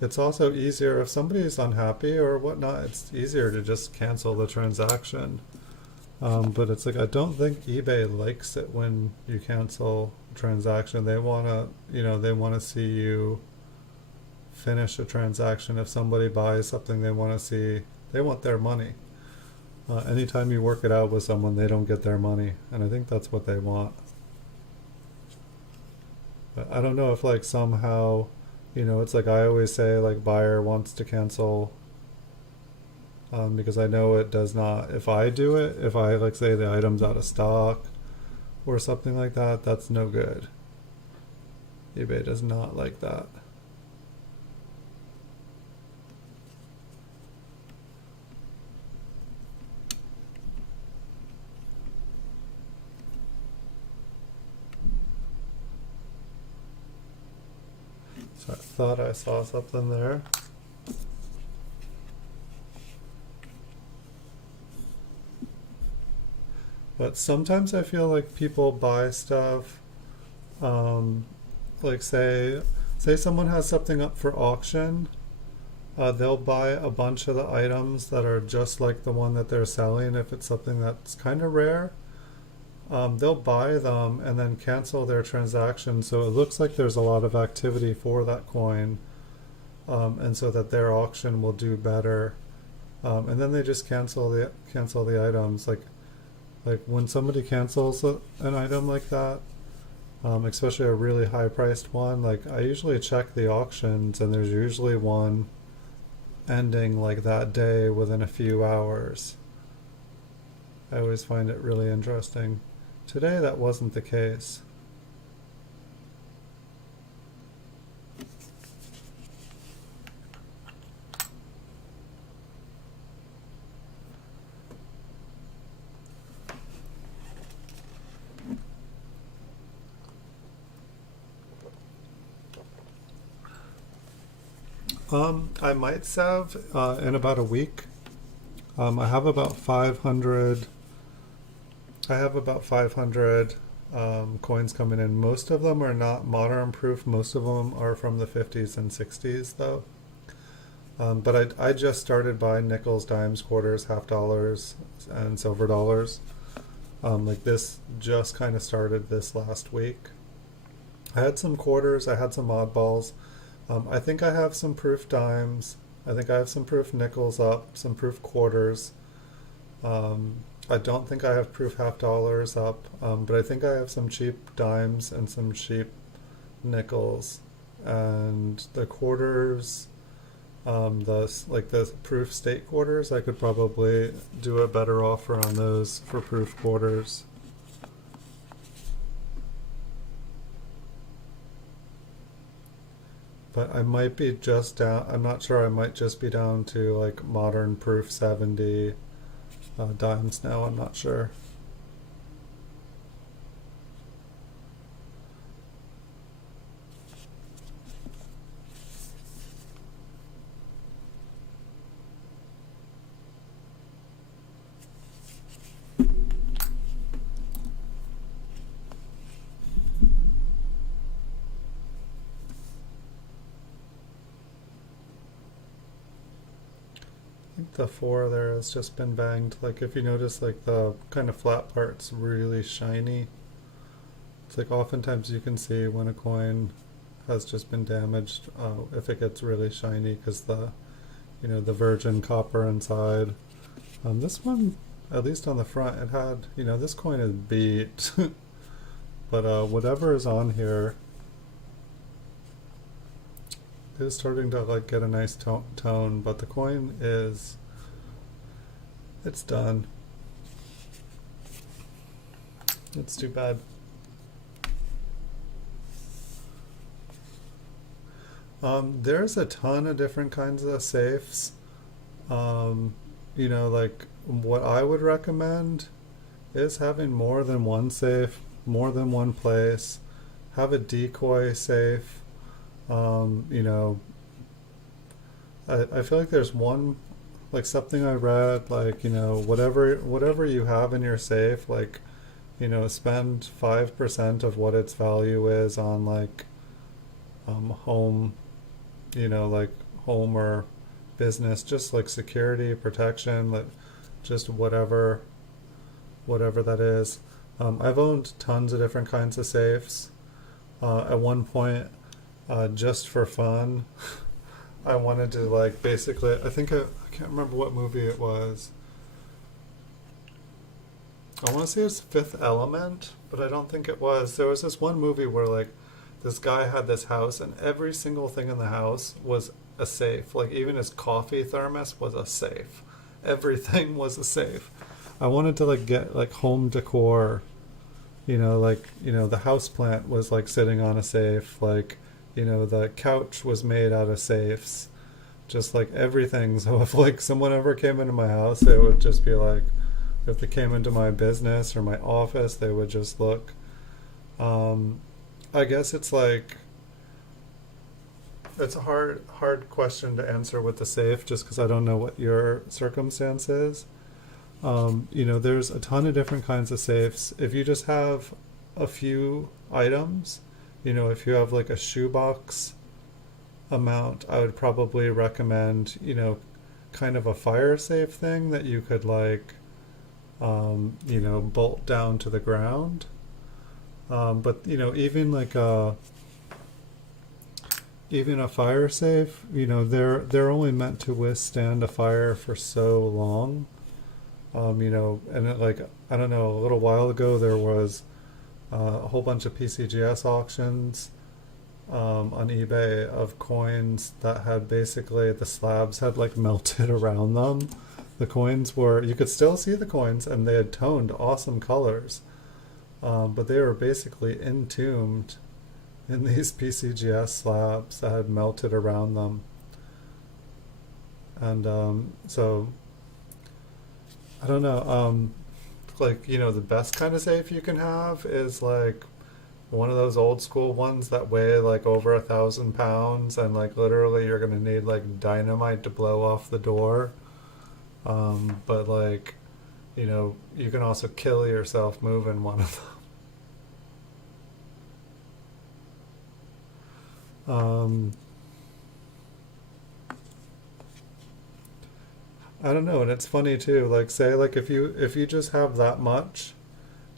it's also easier if somebody's unhappy or whatnot. It's easier to just cancel the transaction. But it's like, I don't think eBay likes it when you cancel a transaction. They want to see you finish a transaction. If somebody buys something, they want their money. Anytime you work it out with someone, they don't get their money. And I think that's what they want. But I don't know if like somehow, it's like, I always say like, buyer wants to cancel, because I know it does not. If I do it, if I like say the item's out of stock or something like that, that's no good. eBay does not like that. So I thought I saw something there. But sometimes I feel like people buy stuff, like say someone has something up for auction, they'll buy a bunch of the items that are just like the one that they're selling. If it's something that's kind of rare, they'll buy them and then cancel their transaction, so it looks like there's a lot of activity for that coin, and so that their auction will do better, and then they just cancel the items. Like when somebody cancels an item like that, especially a really high priced one, like I usually check the auctions, and there's usually one ending like that day within a few hours. I always find it really interesting. Today that wasn't the case. I might save in about a week. I have about 500. I have about 500 coins coming in. Most of them are not modern proof. Most of them are from the 50s and 60s, though. But I just started buying nickels, dimes, quarters, half dollars, and silver dollars. Like this just kind of started this last week. I had some quarters. I had some oddballs. I think I have some proof dimes. I think I have some proof nickels up, some proof quarters. I don't think I have proof half dollars up, but I think I have some cheap dimes and some cheap nickels. And the quarters, the proof state quarters, I could probably do a better offer on those for proof quarters. but I might be just down. I'm not sure. I might just be down to like modern proof 70 dimes now. I'm not sure. I think the 4 there has just been banged. Like if you notice, like the kind of flat part's really shiny. It's like oftentimes you can see when a coin has just been damaged if it gets really shiny because the virgin copper inside. This one, at least on the front, it had, this coin is beat. But whatever is on here is starting to like get a nice tone, but the coin it's done. It's too bad. There's a ton of different kinds of safes. Like what I would recommend is having more than one safe, more than one place. Have a decoy safe. I feel like there's one, like something I read, like, whatever you have in your safe, like, spend 5% of what its value is on like home, like home or business, just like security, protection, like just whatever that is. I've owned tons of different kinds of safes. At one point, just for fun, I wanted to like basically, I can't remember what movie it was. I want to say it's Fifth Element, but I don't think it was. There was this one movie where like this guy had this house and every single thing in the house was a safe. Like even his coffee thermos was a safe. Everything was a safe. I wanted to like get like home decor, the house plant was like sitting on a safe, like, the couch was made out of safes, just like everything. So if like someone ever came into my house, it would just be like, if they came into my business or my office, they would just look. I guess it's like, it's a hard question to answer with the safe just because I don't know what your circumstance is. There's a ton of different kinds of safes. If you just have a few items, if you have like a shoebox amount, I would probably recommend, kind of a fire safe thing that you could like, bolt down to the ground. But even like even a fire safe, they're only meant to withstand a fire for so long. And it, like, I don't know, a little while ago there was a whole bunch of PCGS auctions on eBay of coins that had basically, the slabs had like melted around them. The coins were, you could still see the coins and they had toned awesome colors, but they were basically entombed in these PCGS slabs that had melted around them. And so I don't know, like, the best kind of safe you can have is like one of those old school ones that weigh like over 1,000 pounds and like literally you're gonna need like dynamite to blow off the door. But like, you can also kill yourself moving one of them. I don't know, and it's funny too. Like, say, like if you just have that much,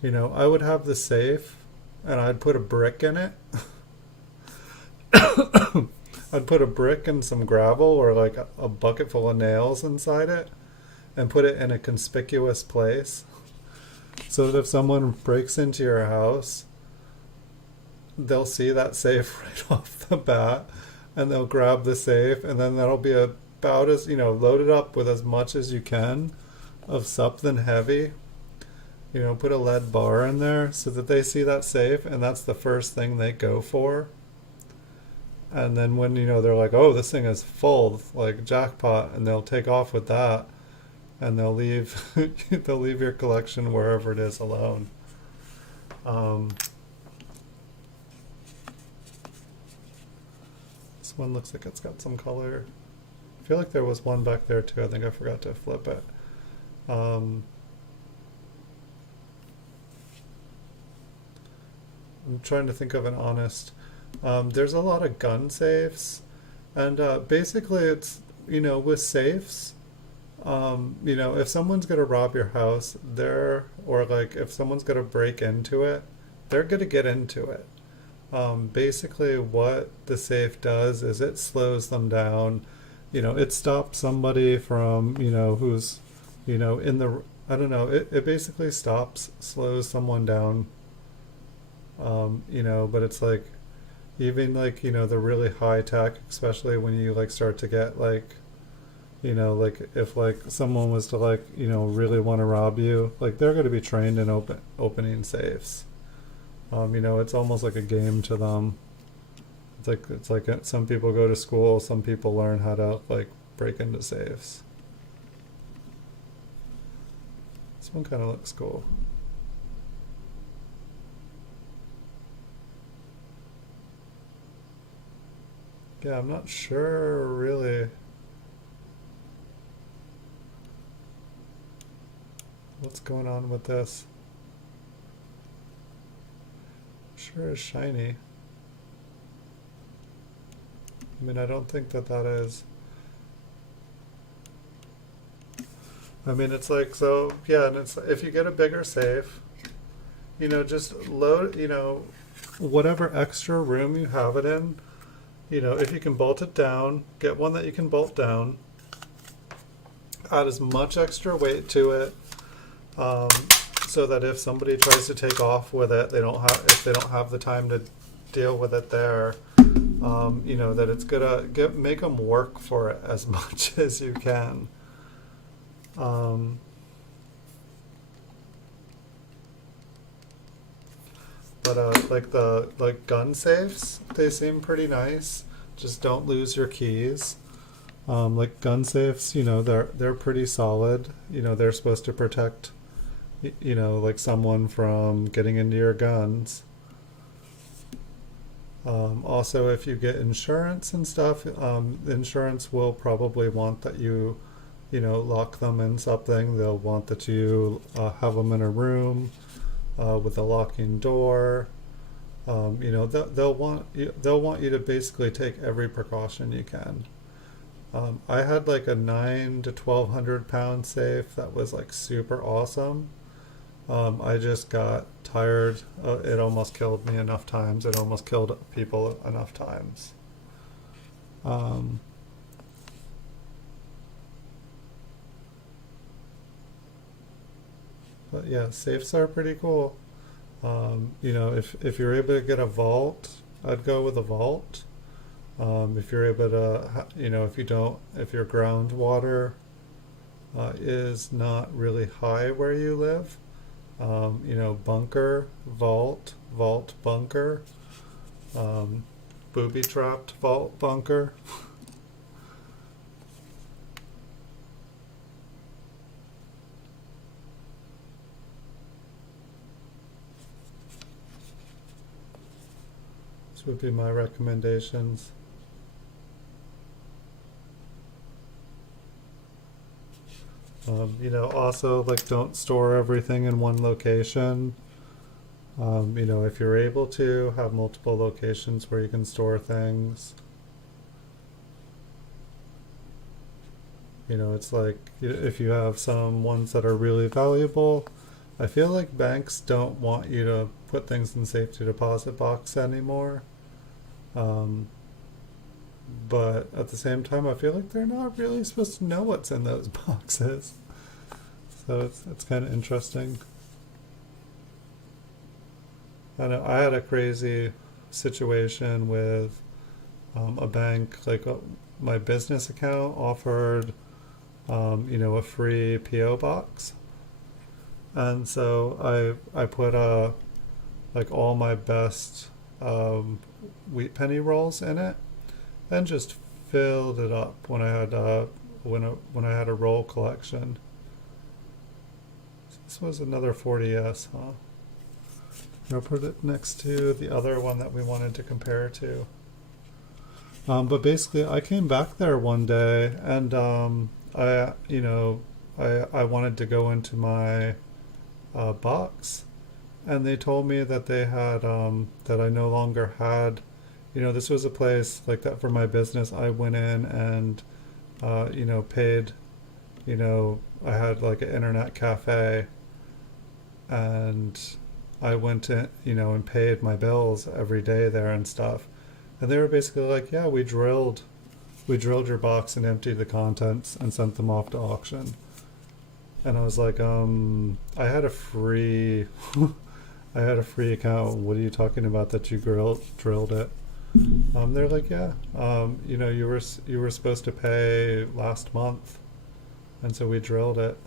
I would have the safe, and I'd put a brick in it. I'd put a brick and some gravel, or like a bucket full of nails inside it, and put it in a conspicuous place, so that if someone breaks into your house, they'll see that safe right off the bat, and they'll grab the safe, and then that'll be about as, loaded up with as much as you can of something heavy. Put a lead bar in there so that they see that safe and that's the first thing they go for. and then when they're like, oh, this thing is full, like jackpot, and they'll take off with that, and they'll leave they'll leave your collection wherever it is alone. Um, this one looks like it's got some color. I feel like there was one back there too. I think I forgot to flip it. Um, I'm trying to think of an honest. There's a lot of gun safes, and basically it's with safes. If someone's gonna rob your house, or like if someone's gonna break into it, they're gonna get into it. Basically, what the safe does is it slows them down. It stops somebody from who's in the I don't know. It basically slows someone down. But it's like even like the really high tech, especially when you like start to get like like if like someone was to like really want to rob you, like they're going to be trained in opening safes. It's almost like a game to them. It's like some people go to school, some people learn how to like break into safes. This one kind of looks cool. Yeah, I'm not sure really what's going on with this. Sure is shiny. I mean, I don't think that is. I mean, it's like, so, yeah, and it's, if you get a bigger safe, just load, whatever extra room you have it in, if you can bolt it down, get one that you can bolt down, add as much extra weight to it, so that if somebody tries to take off with it, if they don't have the time to deal with it there, that it's gonna make them work for it as much as you can. But like the gun safes, they seem pretty nice. Just don't lose your keys. Like gun safes, they're pretty solid. They're supposed to protect, like someone from getting into your guns. Also, if you get insurance and stuff, insurance will probably want that you, lock them in something. They'll want that you have them in a room with a locking door. They'll want you to basically take every precaution you can. I had like a 9 to 1,200 pound safe that was like super awesome. I just got tired. It almost killed me enough times. It almost killed people enough times. But yeah, safes are pretty cool. If you're able to get a vault, I'd go with a vault. If you're able to, if your groundwater is not really high where you live, bunker, vault, bunker, booby trapped vault, bunker. This would be my recommendations. Also, like, don't store everything in one location. If you're able to, have multiple locations where you can store things. It's like, if you have some ones that are really valuable, I feel like banks don't want you to put things in safety deposit box anymore. But at the same time, I feel like they're not really supposed to know what's in those boxes. So it's kind of interesting. I know I had a crazy situation with a bank. Like my business account offered, a free PO box, and so I put like all my best wheat penny rolls in it. and just filled it up when I had when I had a roll collection. This was another 40s, huh? I'll put it next to the other one that we wanted to compare to. But basically, I came back there one day, and I wanted to go into my box, and they told me that they had that I no longer had. This was a place like that for my business. I went in and paid. I had like an internet cafe, and I went to and paid my bills every day there and stuff. And they were basically like, yeah, we drilled your box and emptied the contents and sent them off to auction. And I was like, I had a free I had a free account. What are you talking about that you drilled it? They're like, yeah, you were supposed to pay last month, and so we drilled it.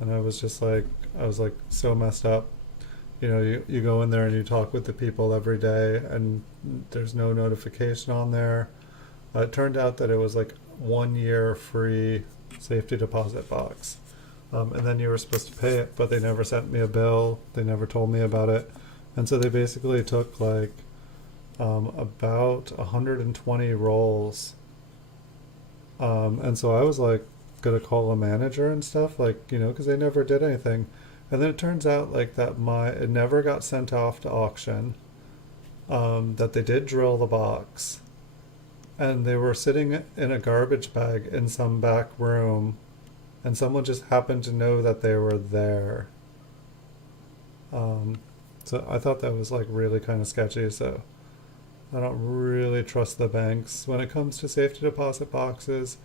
And I was like so messed up. You go in there and you talk with the people every day, and there's no notification on there. It turned out that it was like 1 year free safety deposit box. And then you were supposed to pay it, but they never sent me a bill. They never told me about it. And so they basically took like about 120 rolls. And so I was like going to call a manager and stuff, like, because they never did anything. And then it turns out like that it never got sent off to auction, that they did drill the box, and they were sitting in a garbage bag in some back room, and someone just happened to know that they were there. So I thought that was like really kind of sketchy. So I don't really trust the banks when it comes to safety deposit boxes.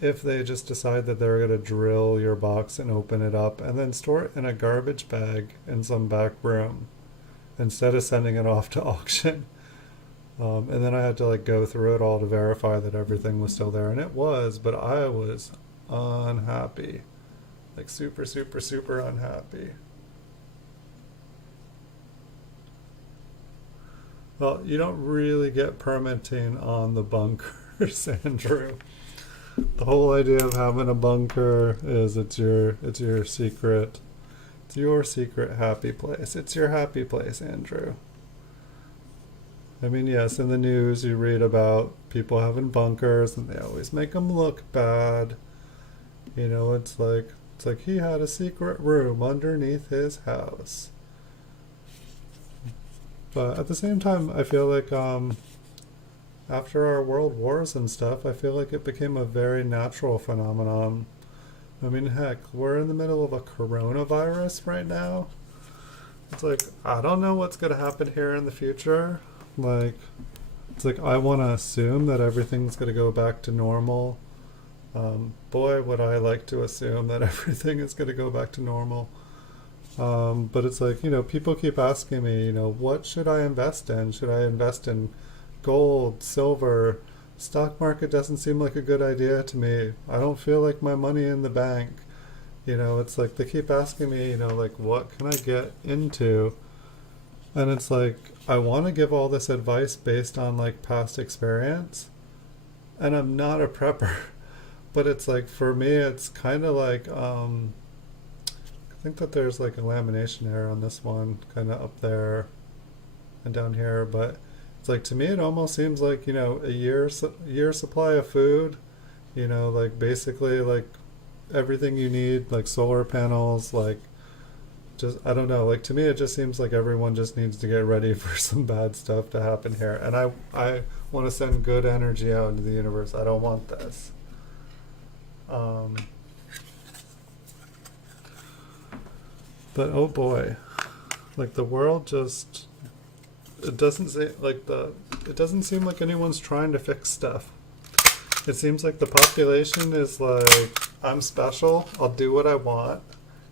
If they just decide that they're going to drill your box and open it up and then store it in a garbage bag in some back room instead of sending it off to auction. And then I had to like go through it all to verify that everything was still there, and it was, but I was unhappy, like super, super, super unhappy. Well, you don't really get permitting on the bunkers, Andrew. The whole idea of having a bunker is it's your secret. It's your secret happy place. It's your happy place, Andrew. I mean, yes, in the news you read about people having bunkers and they always make them look bad. It's like he had a secret room underneath his house. But at the same time, I feel like after our world wars and stuff, I feel like it became a very natural phenomenon. I mean, heck, we're in the middle of a coronavirus right now. It's like, I don't know what's going to happen here in the future. Like, it's like, I want to assume that everything's going to go back to normal. Boy, would I like to assume that everything is going to go back to normal. But it's like, people keep asking me, what should I invest in? Should I invest in gold, silver? Stock market doesn't seem like a good idea to me. I don't feel like my money in the bank. It's like they keep asking me, like, what can I get into? And it's like, I want to give all this advice based on like past experience. And I'm not a prepper. But it's like, for me, it's kind of like, I think that there's like a lamination error on this one, kind of up there and down here. But it's like, to me, it almost seems like, a year supply of food, like basically like everything you need, like solar panels, like just, I don't know, like to me, it just seems like everyone just needs to get ready for some bad stuff to happen here. And I want to send good energy out into the universe. I don't want this. But oh boy, like the world just, it doesn't seem like anyone's trying to fix stuff. It seems like the population is like, I'm special, I'll do what I want.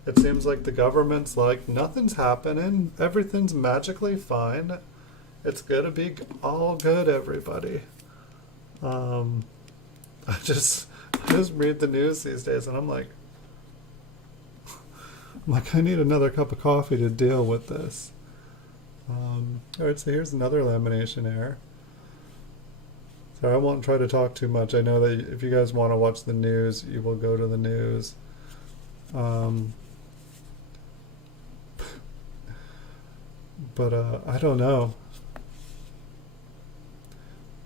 It seems like the government's like, nothing's happening, everything's magically fine. It's gonna be all good, everybody. I just read the news these days and I'm like, I need another cup of coffee to deal with this. Alright, so here's another lamination error. So I won't try to talk too much. I know that if you guys want to watch the news, you will go to the news. Um, but I don't know.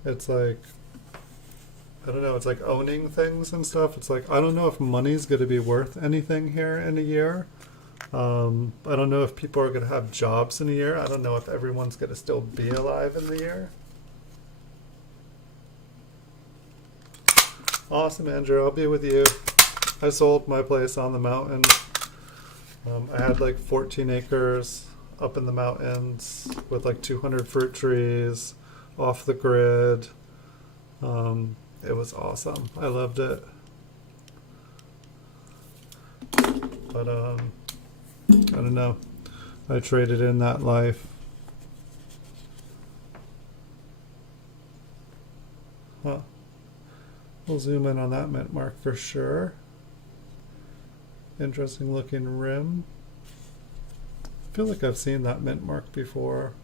It's like, I don't know, it's like owning things and stuff. It's like, I don't know if money's going to be worth anything here in a year. I don't know if people are going to have jobs in a year. I don't know if everyone's going to still be alive in the year. Awesome, Andrew. I'll be with you. I sold my place on the mountain. I had like 14 acres up in the mountains with like 200 fruit trees off the grid. It was awesome. I loved it. But I don't know. I traded in that life. Huh. We'll zoom in on that mint mark for sure. Interesting looking rim. I feel like I've seen that mint mark before.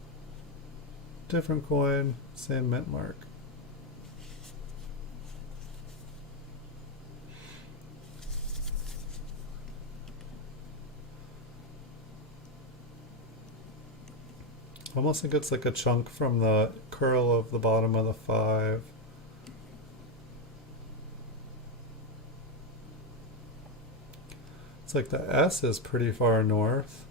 Different coin, same mint mark. I almost think it's like a chunk from the curl of the bottom of the 5. It's like the S is pretty far north.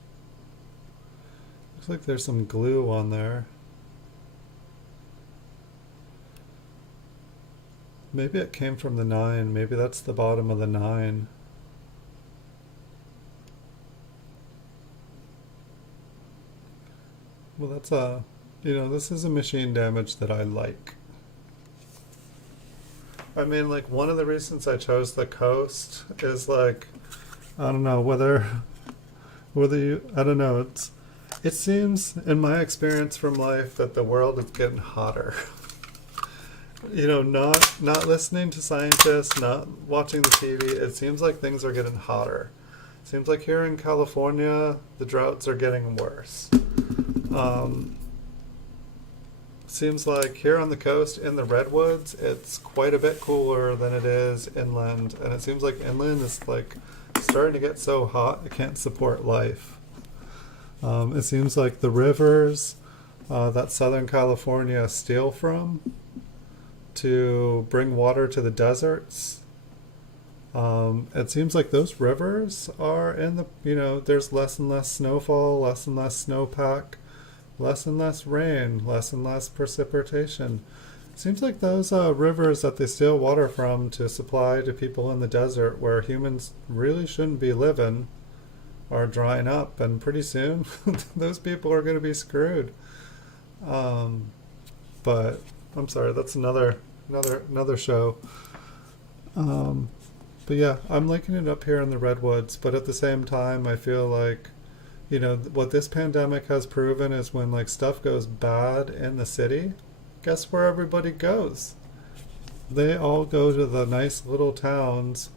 Looks like there's some glue on there. Maybe it came from the 9. Maybe that's the bottom of the 9. Well, that's this is a machine damage that I like. I mean, like, one of the reasons I chose the coast is like, I don't know whether I don't know, it seems in my experience from life that the world is getting hotter. Not listening to scientists, not watching the TV, it seems like things are getting hotter. It seems like here in California, the droughts are getting worse. Seems like here on the coast in the redwoods, it's quite a bit cooler than it is inland, and it seems like inland is like starting to get so hot it can't support life. It seems like the rivers that Southern California steal from to bring water to the deserts, it seems like those rivers are in the, there's less and less snowfall, less and less snowpack, less and less rain, less and less precipitation. Seems like those rivers that they steal water from to supply to people in the desert where humans really shouldn't be living are drying up, and pretty soon those people are going to be screwed. But I'm sorry, that's another show. But yeah, I'm liking it up here in the redwoods, but at the same time I feel like what this pandemic has proven is when like stuff goes bad in the city, guess where everybody goes? They all go to the nice little towns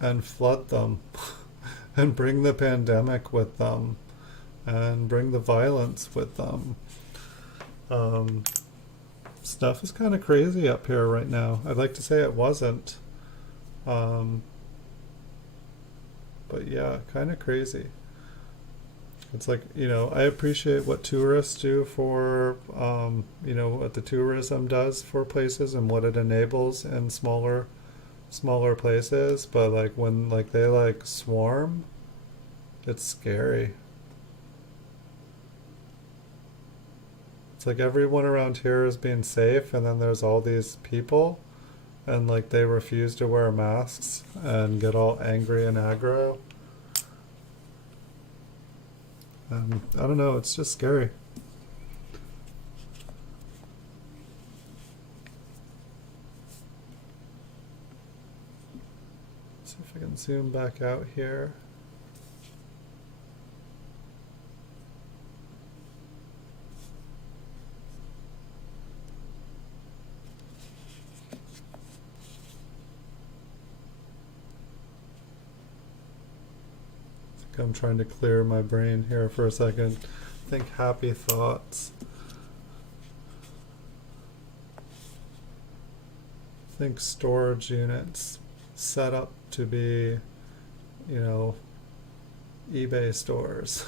and flood them and bring the pandemic with them and bring the violence with them. Stuff is kind of crazy up here right now. I'd like to say it wasn't. But yeah, kind of crazy. It's like, I appreciate what tourists do for, what the tourism does for places and what it enables in smaller places. But like when like they like swarm, it's scary. It's like everyone around here is being safe, and then there's all these people, and like they refuse to wear masks and get all angry and aggro. And I don't know, it's just scary. See if I can zoom back out here. I'm trying to clear my brain here for a second. Think happy thoughts. think storage units set up to be, you know, eBay stores.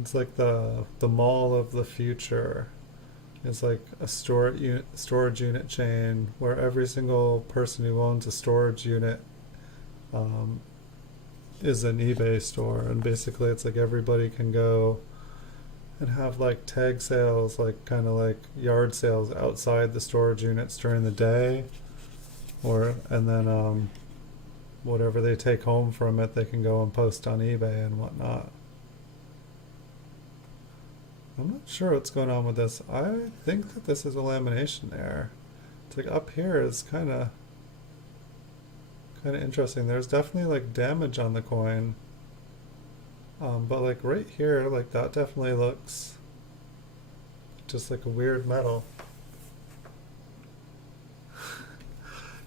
It's like the mall of the future. It's like a storage unit chain where every single person who owns a storage unit is an eBay store, and basically it's like everybody can go and have like tag sales, like kind of like yard sales outside the storage units during the day, and then whatever they take home from it, they can go and post on eBay and whatnot. I'm not sure what's going on with this. I think that this is a lamination error. It's like up here is kind of interesting. There's definitely like damage on the coin, but like right here, like that definitely looks just like a weird metal.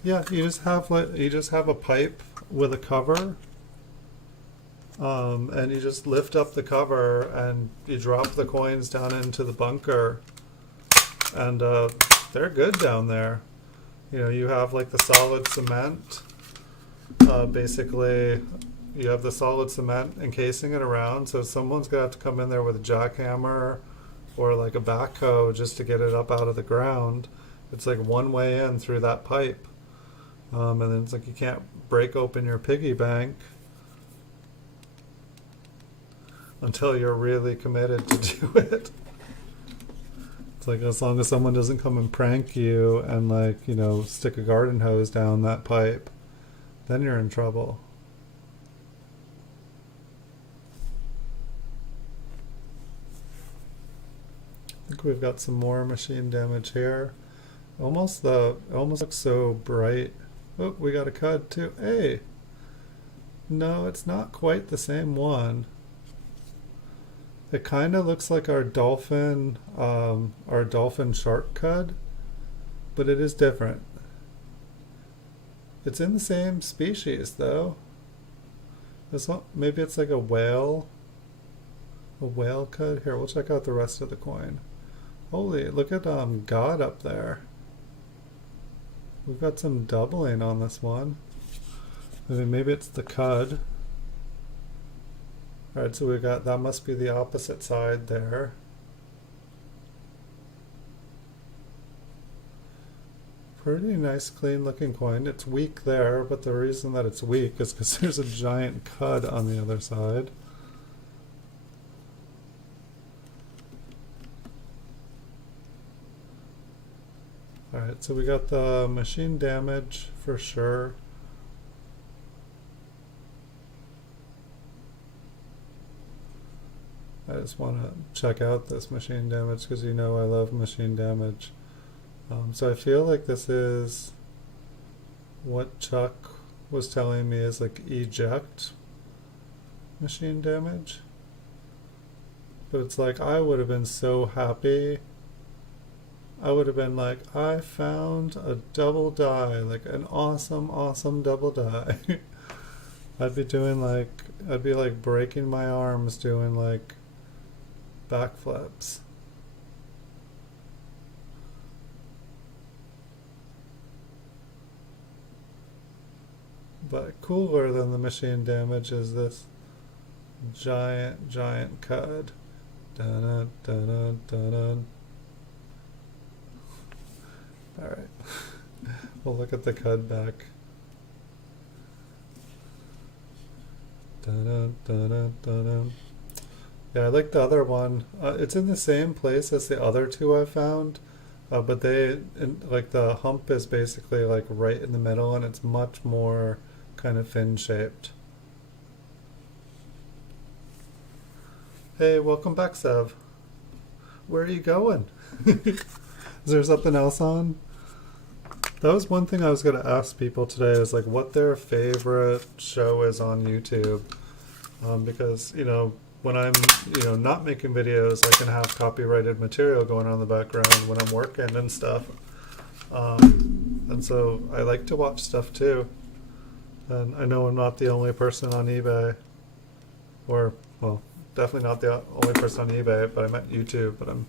Yeah, you just have a pipe with a cover. And you just lift up the cover and you drop the coins down into the bunker, and they're good down there. You know, you have like the solid cement. Basically, you have the solid cement encasing it around, so someone's gonna have to come in there with a jackhammer or like a backhoe just to get it up out of the ground. It's like one way in through that pipe, and then it's like you can't break open your piggy bank until you're really committed to do it. It's like as long as someone doesn't come and prank you and like, you know, stick a garden hose down that pipe, then you're in trouble. I think we've got some more machine damage here. It almost looks so bright. Oh, we got a cud too. Hey! No, it's not quite the same one. It kind of looks like our dolphin shark cud, but it is different. It's in the same species though. This one, maybe it's like a whale cud. Here, we'll check out the rest of the coin. Holy, look at God up there. We've got some doubling on this one. I mean, maybe it's the cud. Alright, so we got, that must be the opposite side there. Pretty nice clean looking coin. It's weak there, but the reason that it's weak is because there's a giant cud on the other side. Alright, so we got the machine damage for sure. I just want to check out this machine damage because you know I love machine damage. So I feel like this is what Chuck was telling me is like eject machine damage. But it's like I would have been so happy. I would have been like, I found a double die, like an awesome double die. I'd be like breaking my arms doing like backflips. But cooler than the machine damage is this giant cud. Dun dun dun dun dun. Alright. We'll look at the cud back. Dun dun dun dun dun dun. Yeah, I like the other one. It's in the same place as the other two I found, but like the hump is basically like right in the middle, and it's much more kind of fin shaped. Hey, welcome back, Sev. Where are you going? Is there something else on? That was one thing I was going to ask people today, is like what their favorite show is on YouTube, because you know, when I'm, you know, not making videos, I can have copyrighted material going on in the background when I'm working and stuff. And so I like to watch stuff too. And I know I'm not the only person on eBay, or, well, definitely not the only person on eBay, but I meant YouTube, but I'm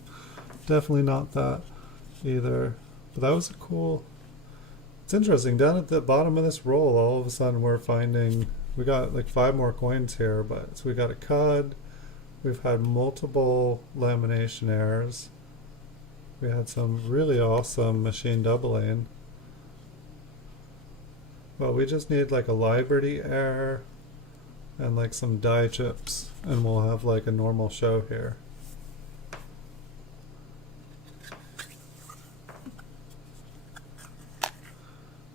definitely not that. either. But that was a cool. It's interesting. Down at the bottom of this roll, all of a sudden we're finding we got like 5 more coins here. But so we got a cud. We've had multiple lamination errors. We had some really awesome machine doubling. Well, we just need like a Liberty error and like some die chips, and we'll have like a normal show here.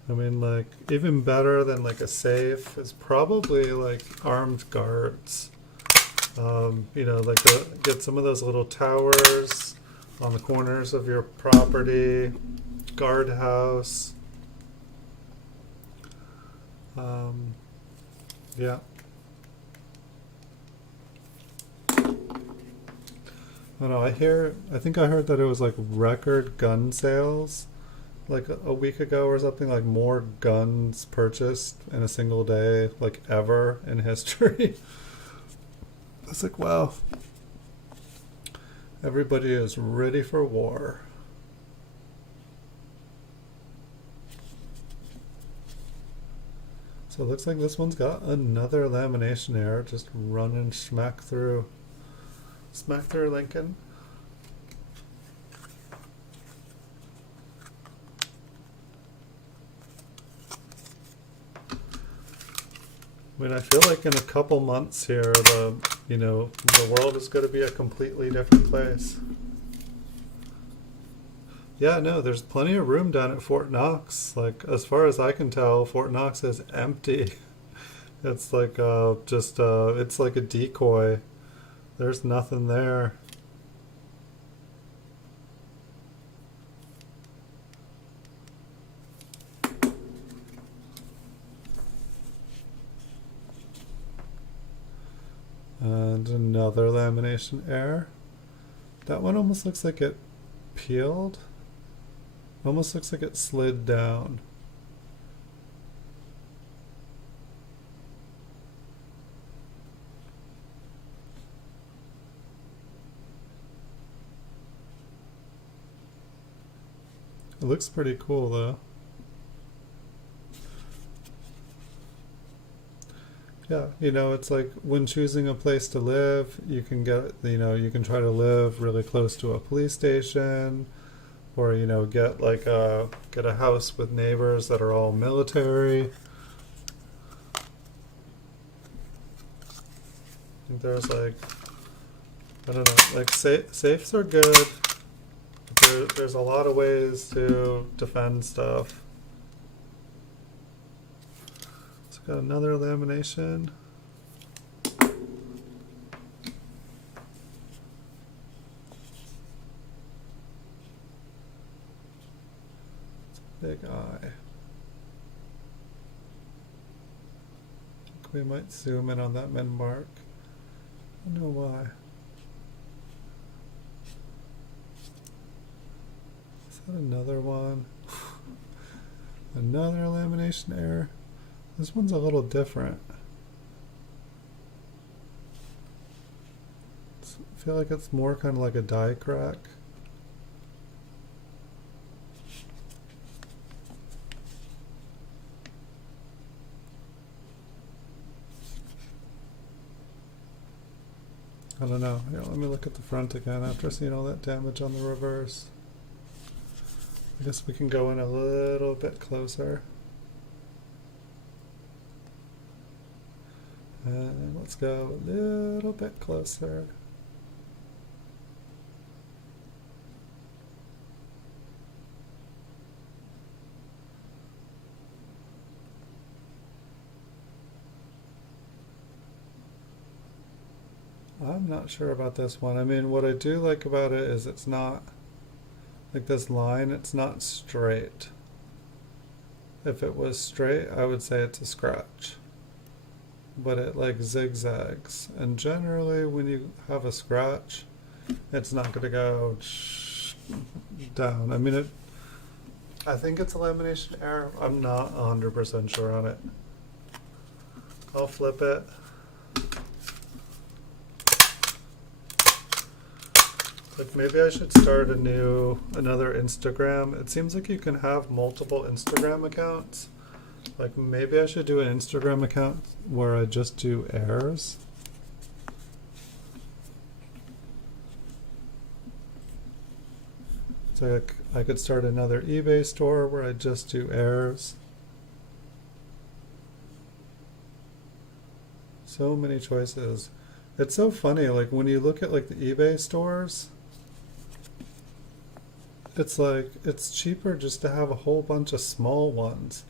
I mean, like, even better than like a safe is probably like armed guards. You know, like get some of those little towers on the corners of your property, guardhouse. Yeah. I don't know, I think I heard that it was like record gun sales like a week ago or something, like more guns purchased in a single day like ever in history. It's like, wow. Everybody is ready for war. So it looks like this one's got another lamination error, just running smack through Lincoln. I mean, I feel like in a couple months here, the world is going to be a completely different place. Yeah, no, there's plenty of room down at Fort Knox. Like, as far as I can tell, Fort Knox is empty. It's like it's like a decoy. There's nothing there. And another lamination error. That one almost looks like it peeled. Almost looks like it slid down. It looks pretty cool though. Yeah, it's like when choosing a place to live, you can you can try to live really close to a police station, or get a house with neighbors that are all military. I think there's like, I don't know, like safes are good. There's a lot of ways to defend stuff. So got another lamination. Big eye. We might zoom in on that min mark. I don't know why. Is that another one? Another lamination error. This one's a little different. I feel like it's more kind of like a die crack. I don't know. Here, let me look at the front again after seeing all that damage on the reverse. I guess we can go in a little bit closer. And let's go a little bit closer. I'm not sure about this one. I mean, what I do like about it is it's not, like this line, it's not straight. If it was straight, I would say it's a scratch. But it like zigzags. And generally when you have a scratch, it's not going to go down. I mean, I think it's a lamination error. I'm not 100% sure on it. I'll flip it. Like maybe I should start another Instagram. It seems like you can have multiple Instagram accounts. Like maybe I should do an Instagram account where I just do airs. So I could start another eBay store where I just do airs. So many choices. It's so funny, like when you look at like the eBay stores, it's like it's cheaper just to have a whole bunch of small ones.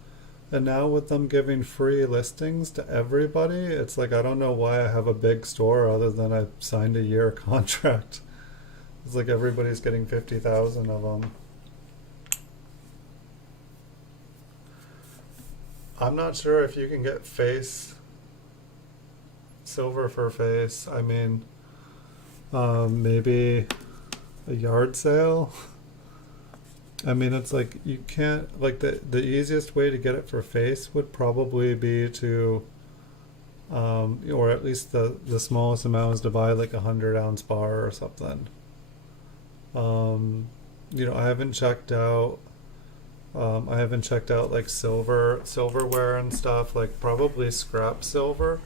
And now with them giving free listings to everybody, it's like I don't know why I have a big store other than I signed a year contract. It's like everybody's getting 50,000 of them. I'm not sure if you can get silver for face. I mean, maybe a yard sale. I mean, it's like you can't, like the easiest way to get it for face would probably be to, or at least the smallest amount is to buy like 100-ounce bar or something. I haven't checked out. Like silverware and stuff. Like probably scrap silver.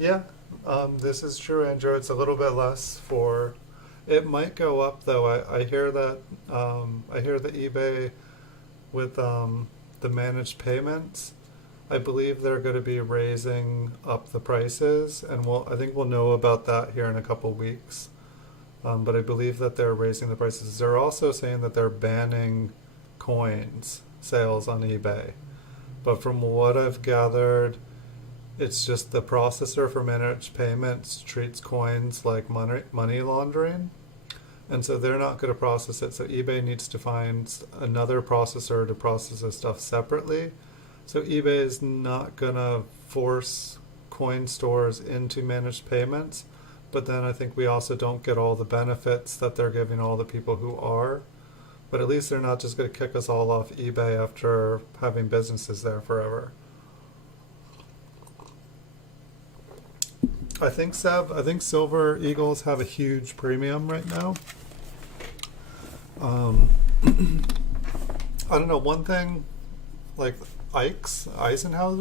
Yeah, this is true, Andrew. It's a little bit less for. It might go up though. I hear that. I hear that eBay with the managed payments. I believe they're going to be raising up the prices, and I think we'll know about that here in a couple weeks. But I believe that they're raising the prices. They're also saying that they're banning coins sales on eBay. But from what I've gathered, it's just the processor for managed payments treats coins like money laundering. And so they're not going to process it. So eBay needs to find another processor to process this stuff separately. So eBay is not going to force coin stores into managed payments. But then I think we also don't get all the benefits that they're giving all the people who are. But at least they're not just going to kick us all off eBay after having businesses there forever. I think Silver Eagles have a huge premium right now. I don't know, one thing, like Eisenhower's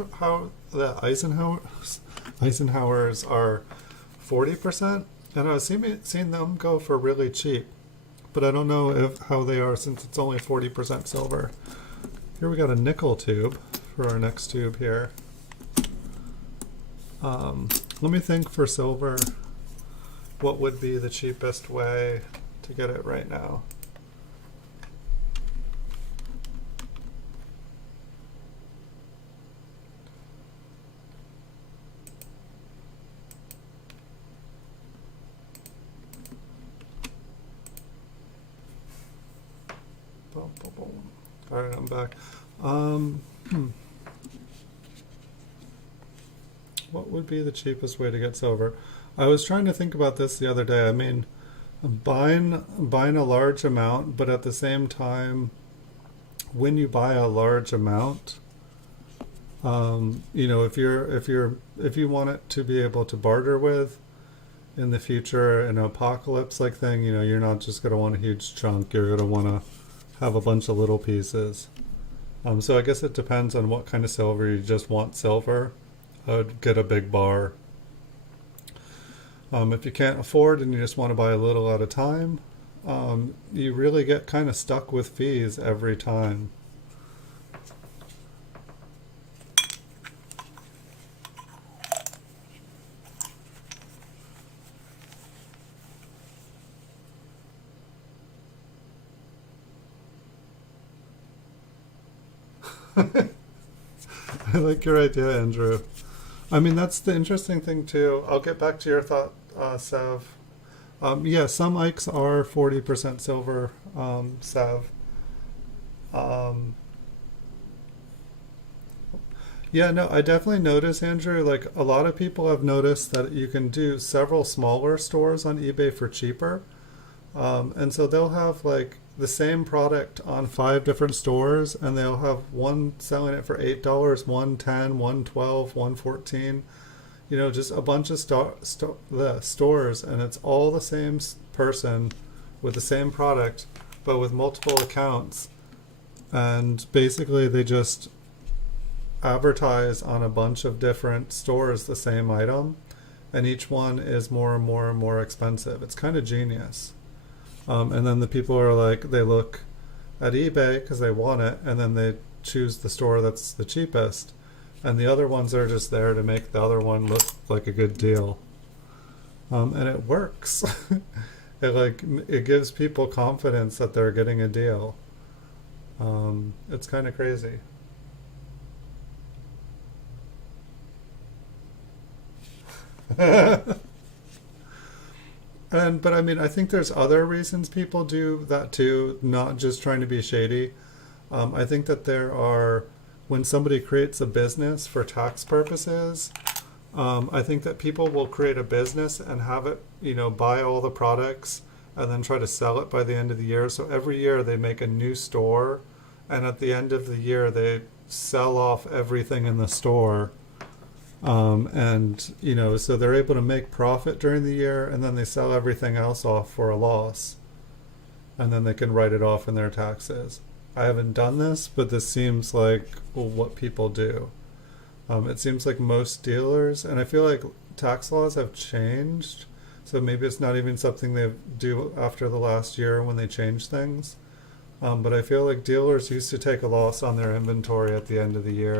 are 40%, and I was seeing them go for really cheap, but I don't know how they are since it's only 40% silver. Here we got a nickel tube for our next tube here. Let me think for silver, what would be the cheapest way to get it right now? Boom, boom, boom. All right, I'm back. What would be the cheapest way to get silver? I was trying to think about this the other day. I mean, buying a large amount, but at the same time, when you buy a large amount, if you want it to be able to barter with in the future, an apocalypse like thing, you're not just going to want a huge chunk. You're going to want to have a bunch of little pieces. So I guess it depends on what kind of silver. You just want silver, I would get a big bar. If you can't afford and you just want to buy a little at a time, you really get kind of stuck with fees every time. I like your idea, Andrew. I mean, that's the interesting thing too. I'll get back to your thought, Sev. Yeah, some Ikes are 40% silver, Sev. Yeah, no, I definitely notice, Andrew, like a lot of people have noticed that you can do several smaller stores on eBay for cheaper. And so they'll have like the same product on 5 different stores, and they'll have one selling it for $8, one 10, one 12, one 14. Just a bunch of the stores, and it's all the same person with the same product, but with multiple accounts. And basically, they just advertise on a bunch of different stores the same item, and each one is more and more and more expensive. It's kind of genius. And then the people are like, they look at eBay because they want it, and then they choose the store that's the cheapest. And the other ones are just there to make the other one look like a good deal. And it works. It gives people confidence that they're getting a deal. It's kind of crazy. But I mean, I think there's other reasons people do that too, not just trying to be shady. I think that there are, when somebody creates a business for tax purposes, I think that people will create a business and have it, buy all the products and then try to sell it by the end of the year. So every year they make a new store, and at the end of the year they sell off everything in the store. So they're able to make profit during the year, and then they sell everything else off for a loss, and then they can write it off in their taxes. I haven't done this, but this seems like what people do. It seems like most dealers, and I feel like tax laws have changed, so maybe it's not even something they do after the last year when they change things. But I feel like dealers used to take a loss on their inventory at the end of the year.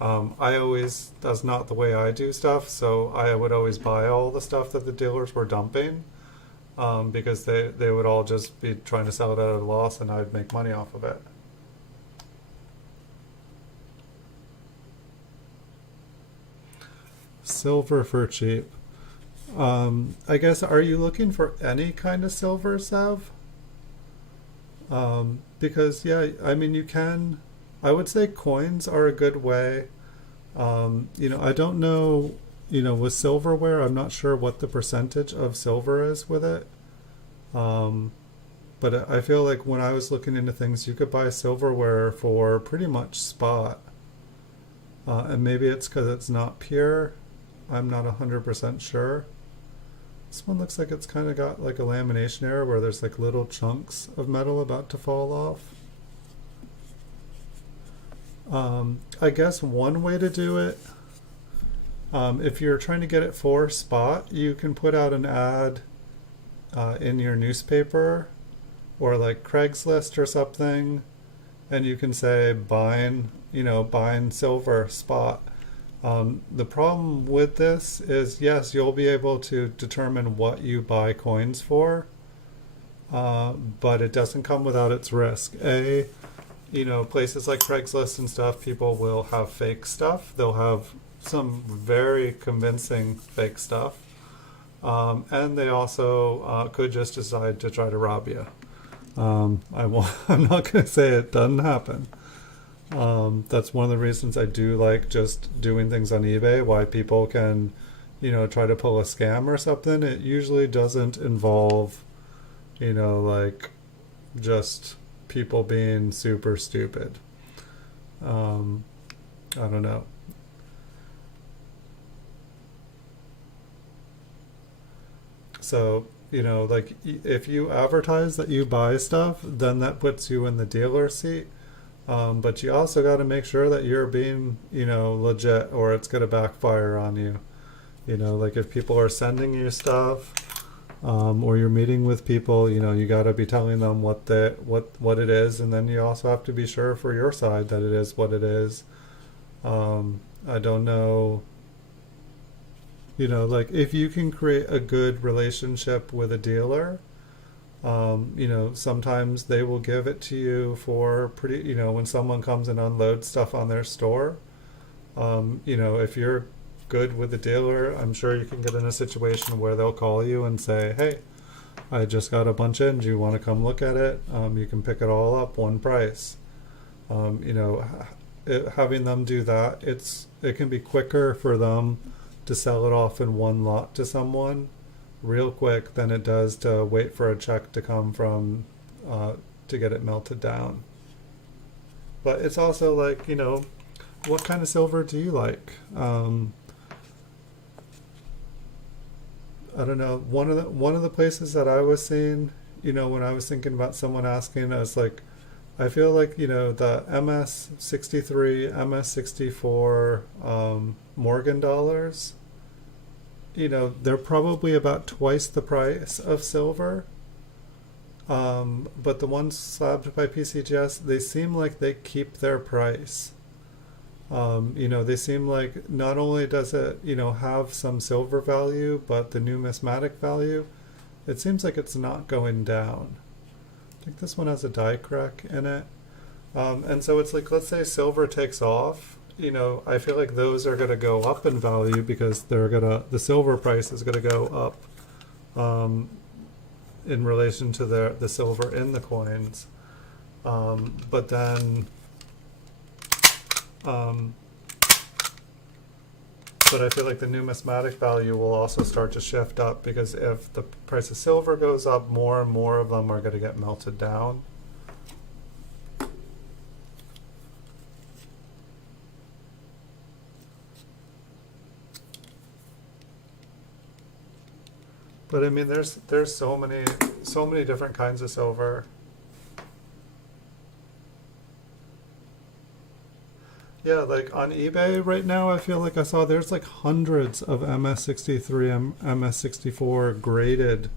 That's not the way I do stuff, so I would always buy all the stuff that the dealers were dumping, because they would all just be trying to sell it at a loss, and I'd make money off of it. Silver for cheap. I guess, are you looking for any kind of silver, Sev? Because, yeah, I mean, I would say coins are a good way. I don't know, with silverware, I'm not sure what the percentage of silver is with it. But I feel like when I was looking into things, you could buy silverware for pretty much spot. And maybe it's because it's not pure. I'm not 100% sure. This one looks like it's kind of got like a lamination error where there's like little chunks of metal about to fall off. I guess one way to do it, if you're trying to get it for spot, you can put out an ad in your newspaper or like Craigslist or something, and you can say buying silver spot. The problem with this is, yes, you'll be able to determine what you buy coins for, but it doesn't come without its risk. Places like Craigslist and stuff, people will have fake stuff. They'll have some very convincing fake stuff. And they also could just decide to try to rob you. I'm not going to say it doesn't happen. That's one of the reasons I do like just doing things on eBay, why people can, try to pull a scam or something. It usually doesn't involve, just people being super stupid. I don't know. So, if you advertise that you buy stuff, then that puts you in the dealer seat. But you also got to make sure that you're being, legit, or it's going to backfire on you. If people are sending you stuff, or you're meeting with people, you got to be telling them what it is, and then you also have to be sure for your side that it is what it is. I don't know. If you can create a good relationship with a dealer, sometimes they will give it to you for pretty, when someone comes and unloads stuff on their store. If you're good with the dealer, I'm sure you can get in a situation where they'll call you and say, hey, I just got a bunch in. Do you want to come look at it? You can pick it all up, one price. Having them do that, it can be quicker for them to sell it off in one lot to someone real quick than it does to wait for a check to come from to get it melted down. But it's also like, what kind of silver do you like? I don't know. One of the places that I was seeing, when I was thinking about someone asking, I was like, I feel like, the MS63, MS64 Morgan dollars, they're probably about twice the price of silver. But the ones slabbed by PCGS, they seem like they keep their price. They seem like not only does it, have some silver value, but the numismatic value, it seems like it's not going down. I think this one has a die crack in it. And so it's like, let's say silver takes off, I feel like those are going to go up in value because the silver price is going to go up in relation to the silver in the coins. But then, but I feel like the numismatic value will also start to shift up because if the price of silver goes up, more and more of them are going to get melted down. But I mean, there's so many different kinds of silver. Yeah, like on eBay right now, I feel like I saw there's like hundreds of MS63, MS64 graded,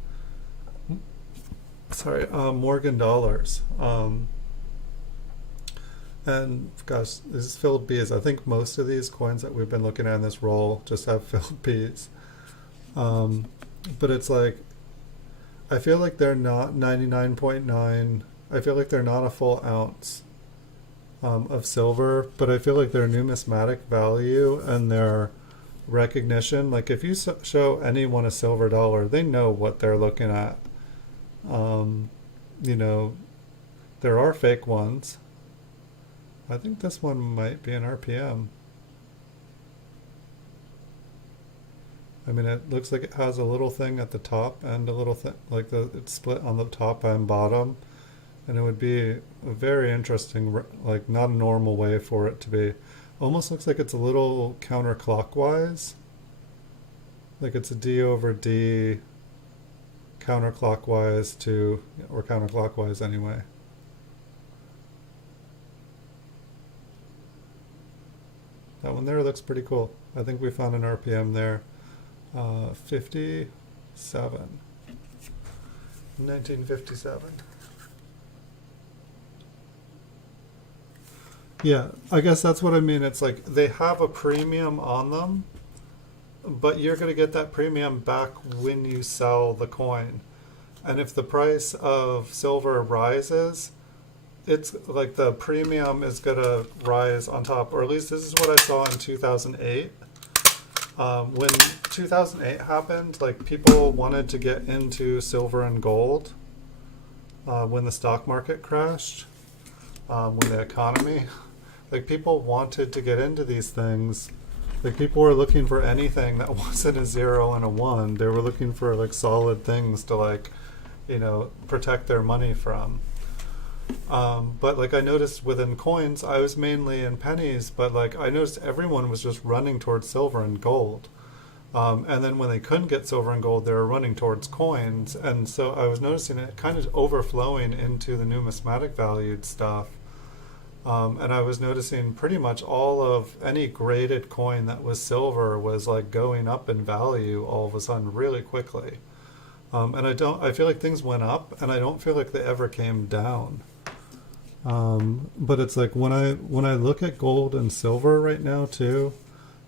Morgan dollars. And gosh, this is filled Bs. I think most of these coins that we've been looking at in this roll just have filled Bs. But it's like, I feel like they're not 99.9. I feel like they're not a full ounce of silver, but I feel like their numismatic value and their recognition, like if you show anyone a silver dollar, they know what they're looking at. There are fake ones. I think this one might be an RPM. I mean, it looks like it has a little thing at the top and a little thing, like it's split on the top and bottom. And it would be a very interesting, like not a normal way for it to be. Almost looks like it's a little counterclockwise. Like it's a D over D counterclockwise or counterclockwise anyway. That one there looks pretty cool. I think we found an RPM there. 57. 1957. Yeah, I guess that's what I mean. It's like they have a premium on them, but you're going to get that premium back when you sell the coin. And if the price of silver rises, it's like the premium is going to rise on top, or at least this is what I saw in 2008. When 2008 happened, like people wanted to get into silver and gold when the stock market crashed, when the economy, like people wanted to get into these things. Like people were looking for anything that wasn't a 0 and a 1. They were looking for like solid things to protect their money from. But like I noticed within coins, I was mainly in pennies, but like I noticed everyone was just running towards silver and gold. And then when they couldn't get silver and gold, they were running towards coins. And so I was noticing it kind of overflowing into the numismatic valued stuff. And I was noticing pretty much all of any graded coin that was silver was like going up in value all of a sudden really quickly. And I feel like things went up and I don't feel like they ever came down. But it's like when I look at gold and silver right now too,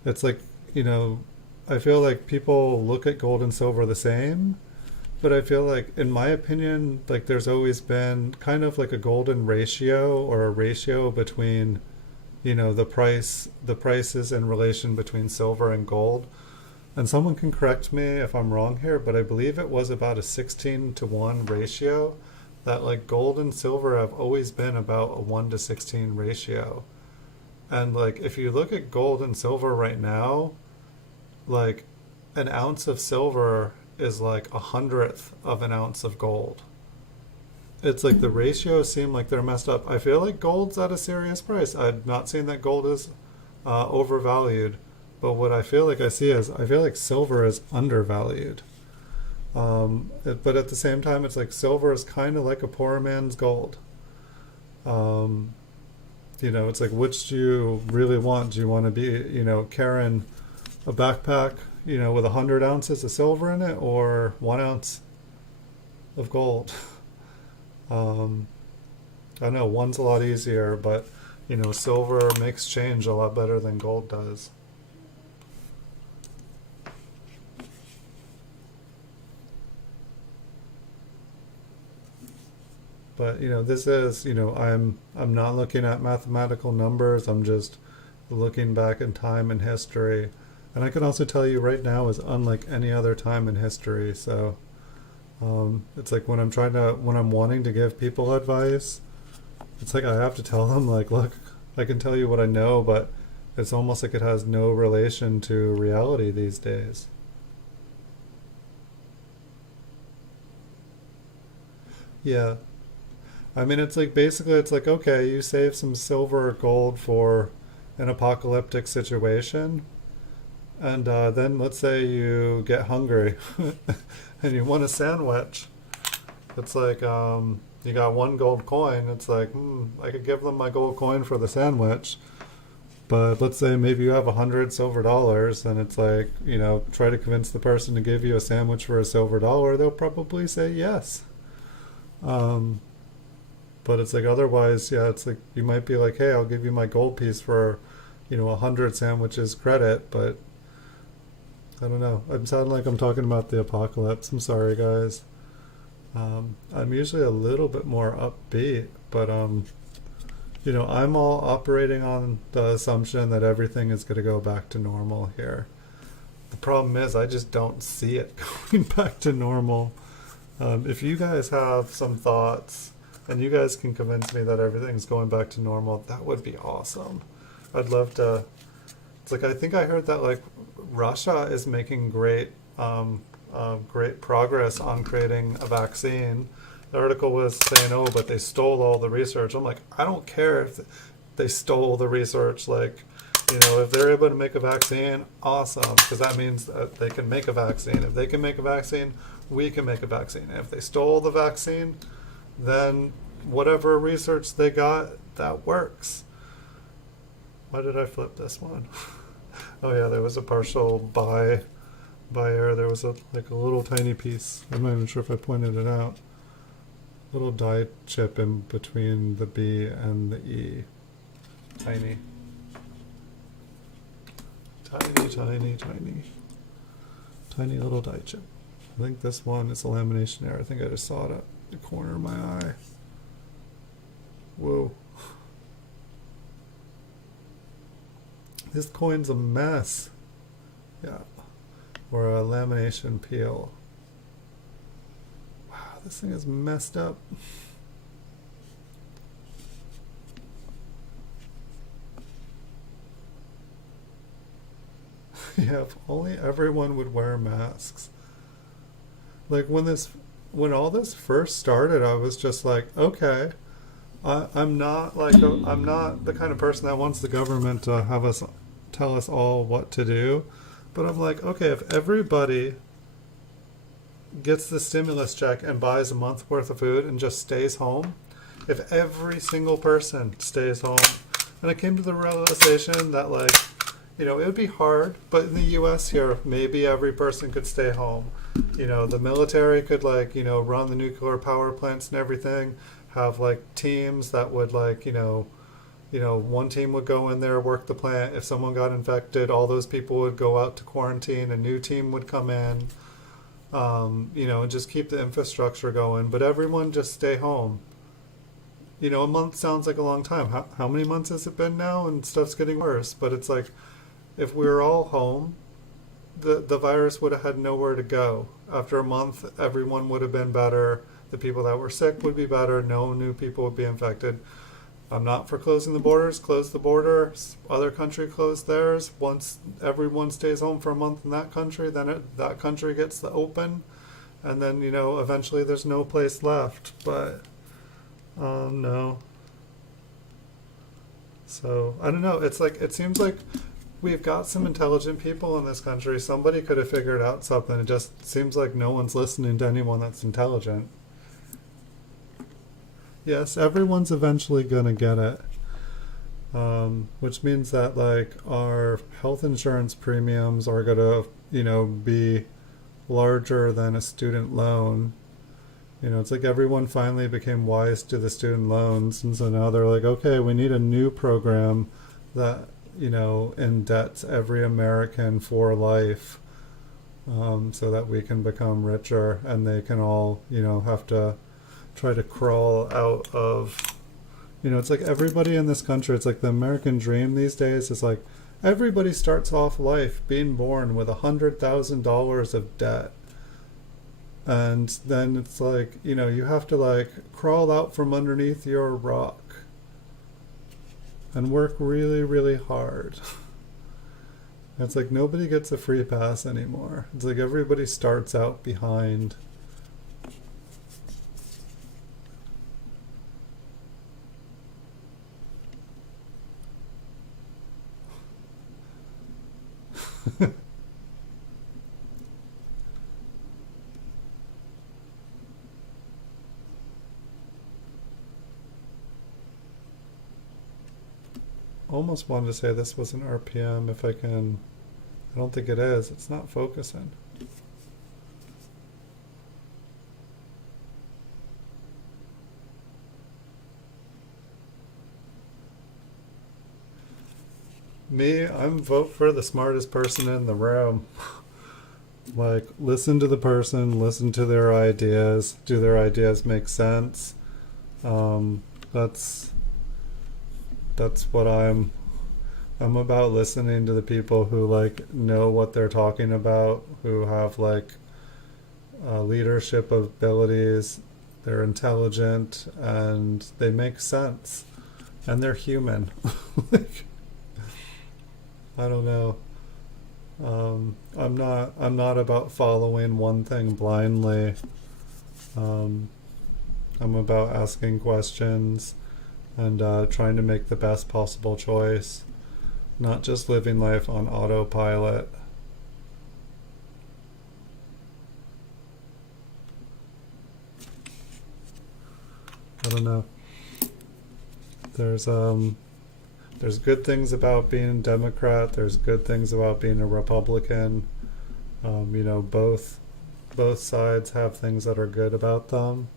it's like, I feel like people look at gold and silver the same, but I feel like, in my opinion, like there's always been kind of like a golden ratio or a ratio between, the prices in relation between silver and gold. And someone can correct me if I'm wrong here, but I believe it was about a 16-to-1 ratio, that like gold and silver have always been about a 1-to-16 ratio. And like if you look at gold and silver right now, like an ounce of silver is like 100th of an ounce of gold. it's like the ratios seem like they're messed up. I feel like gold's at a serious price. I'm not saying that gold is overvalued, but what I feel like I see is I feel like silver is undervalued. But at the same time, it's like silver is kind of like a poor man's gold. Um, it's like, which do you really want? Do you want to be, carrying a backpack, with 100 ounces of silver in it, or 1 ounce of gold? Um, I know one's a lot easier, but silver makes change a lot better than gold does. But this is I'm not looking at mathematical numbers. I'm just looking back in time and history, and I can also tell you right now is unlike any other time in history. So it's like when I'm wanting to give people advice, it's like I have to tell them, like, look, I can tell you what I know, but it's almost like it has no relation to reality these days. Yeah. I mean, it's like basically, it's like, okay, you save some silver or gold for an apocalyptic situation, and then let's say you get hungry and you want a sandwich. It's like, you got one gold coin. It's like, I could give them my gold coin for the sandwich. But let's say maybe you have 100 silver dollars, and it's like, try to convince the person to give you a sandwich for a silver dollar. They'll probably say yes. Um, But it's like otherwise, yeah, it's like you might be like, hey, I'll give you my gold piece for, 100 sandwiches credit, but I don't know. I'm sounding like I'm talking about the apocalypse. I'm sorry, guys. I'm usually a little bit more upbeat, but I'm all operating on the assumption that everything is going to go back to normal here. The problem is I just don't see it going back to normal. If you guys have some thoughts and you guys can convince me that everything's going back to normal, that would be awesome. I'd love to. It's like I think I heard that like Russia is making great progress on creating a vaccine. The article was saying, oh, but they stole all the research. I'm like, I don't care if they stole the research. Like, if they're able to make a vaccine, awesome, because that means that they can make a vaccine. If they can make a vaccine, we can make a vaccine. If they stole the vaccine, then whatever research they got, that works. Why did I flip this one? Oh yeah, there was a partial buy error. There was a little tiny piece. I'm not even sure if I pointed it out. Little die chip in between the B and the E. Tiny. Tiny, tiny, tiny. Tiny little die chip. I think this one is a lamination error. I think I just saw it at the corner of my eye. Whoa. This coin's a mess. Yeah. Or a lamination peel. Wow, this thing is messed up. Yeah, if only everyone would wear masks. Like when all this first started, I was just like, okay, I'm not I'm not the kind of person that wants the government to have us tell us all what to do. But I'm like, okay, if everybody gets the stimulus check and buys a month worth of food and just stays home, if every single person stays home, and I came to the realization that it would be hard, but in the US here, maybe every person could stay home. The military could run the nuclear power plants and everything, have teams that would one team would go in there, work the plant. If someone got infected, all those people would go out to quarantine. A new team would come in, and just keep the infrastructure going. But everyone just stay home. A month sounds like a long time. How many months has it been now? And stuff's getting worse. But it's like, if we were all home, the virus would have had nowhere to go. After a month, everyone would have been better. The people that were sick would be better. No new people would be infected. I'm not for closing the borders. Close the border. Other country close theirs. Once everyone stays home for a month in that country, then that country gets the open, and then eventually there's no place left. But No. So I don't know. It's like it seems like we've got some intelligent people in this country. Somebody could have figured out something. It just seems like no one's listening to anyone that's intelligent. Yes, everyone's eventually gonna get it. Which means that like our health insurance premiums are gonna, be larger than a student loan. It's like everyone finally became wise to the student loans, and so now they're like, okay, we need a new program that, indebts every American for life, so that we can become richer and they can all, have to try to crawl out of, it's like everybody in this country, it's like the American dream these days is like everybody starts off life being born with $100,000 of debt. And then it's like, you have to like crawl out from underneath your rock and work really, really hard. It's like nobody gets a free pass anymore. It's like everybody starts out behind. Almost wanted to say this was an RPM if I can. I don't think it is. It's not focusing. Me, I'm vote for the smartest person in the room. Like, listen to the person, listen to their ideas. Do their ideas make sense? Um, that's that's what I'm about, listening to the people who like know what they're talking about, who have like leadership abilities. They're intelligent and they make sense, and they're human. Like, I don't know. I'm not about following one thing blindly. Um, I'm about asking questions and trying to make the best possible choice, not just living life on autopilot. I don't know. There's there's good things about being a Democrat. There's good things about being a Republican. Both sides have things that are good about them.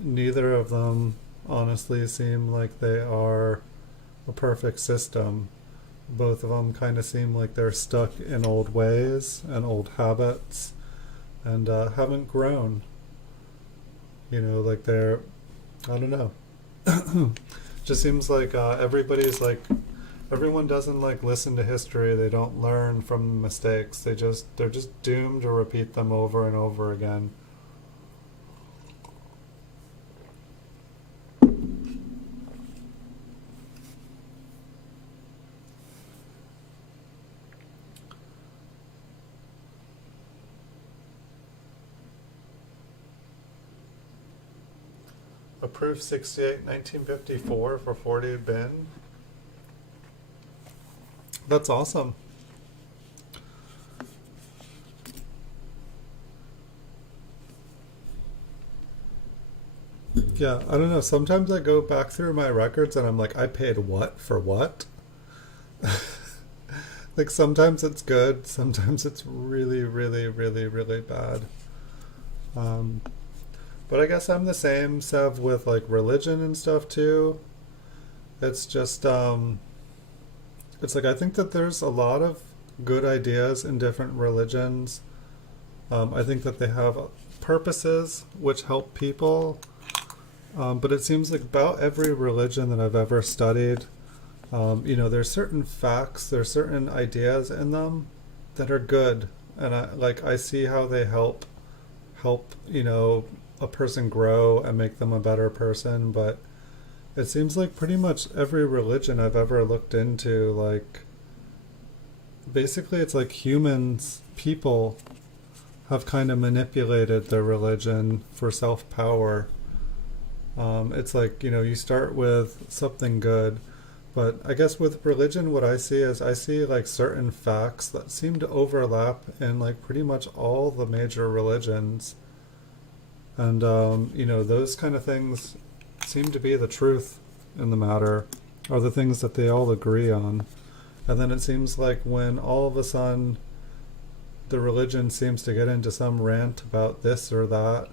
Neither of them honestly seem like they are a perfect system. Both of them kind of seem like they're stuck in old ways and old habits and haven't grown. Like they're, I don't know. Just seems like everyone doesn't like listen to history. They don't learn from mistakes. They're just doomed to repeat them over and over again. Approved 68 1954 for 40 bin. That's awesome. Yeah, I don't know. Sometimes I go back through my records and I'm like, I paid what for what? Like sometimes it's good, sometimes it's really, really, really, really bad. Um, but I guess I'm the same, Sev, with like religion and stuff too. It's just, it's like I think that there's a lot of good ideas in different religions. I think that they have purposes which help people. But it seems like about every religion that I've ever studied, there's certain facts, there's certain ideas in them that are good, and I see how they help a person grow and make them a better person. But it seems like pretty much every religion I've ever looked into, like basically it's like people have kind of manipulated their religion for self power. It's like, you start with something good, but I guess with religion, what I see is I see like certain facts that seem to overlap in like pretty much all the major religions. And, those kind of things seem to be the truth in the matter, are the things that they all agree on. And then it seems like when all of a sudden the religion seems to get into some rant about this or that,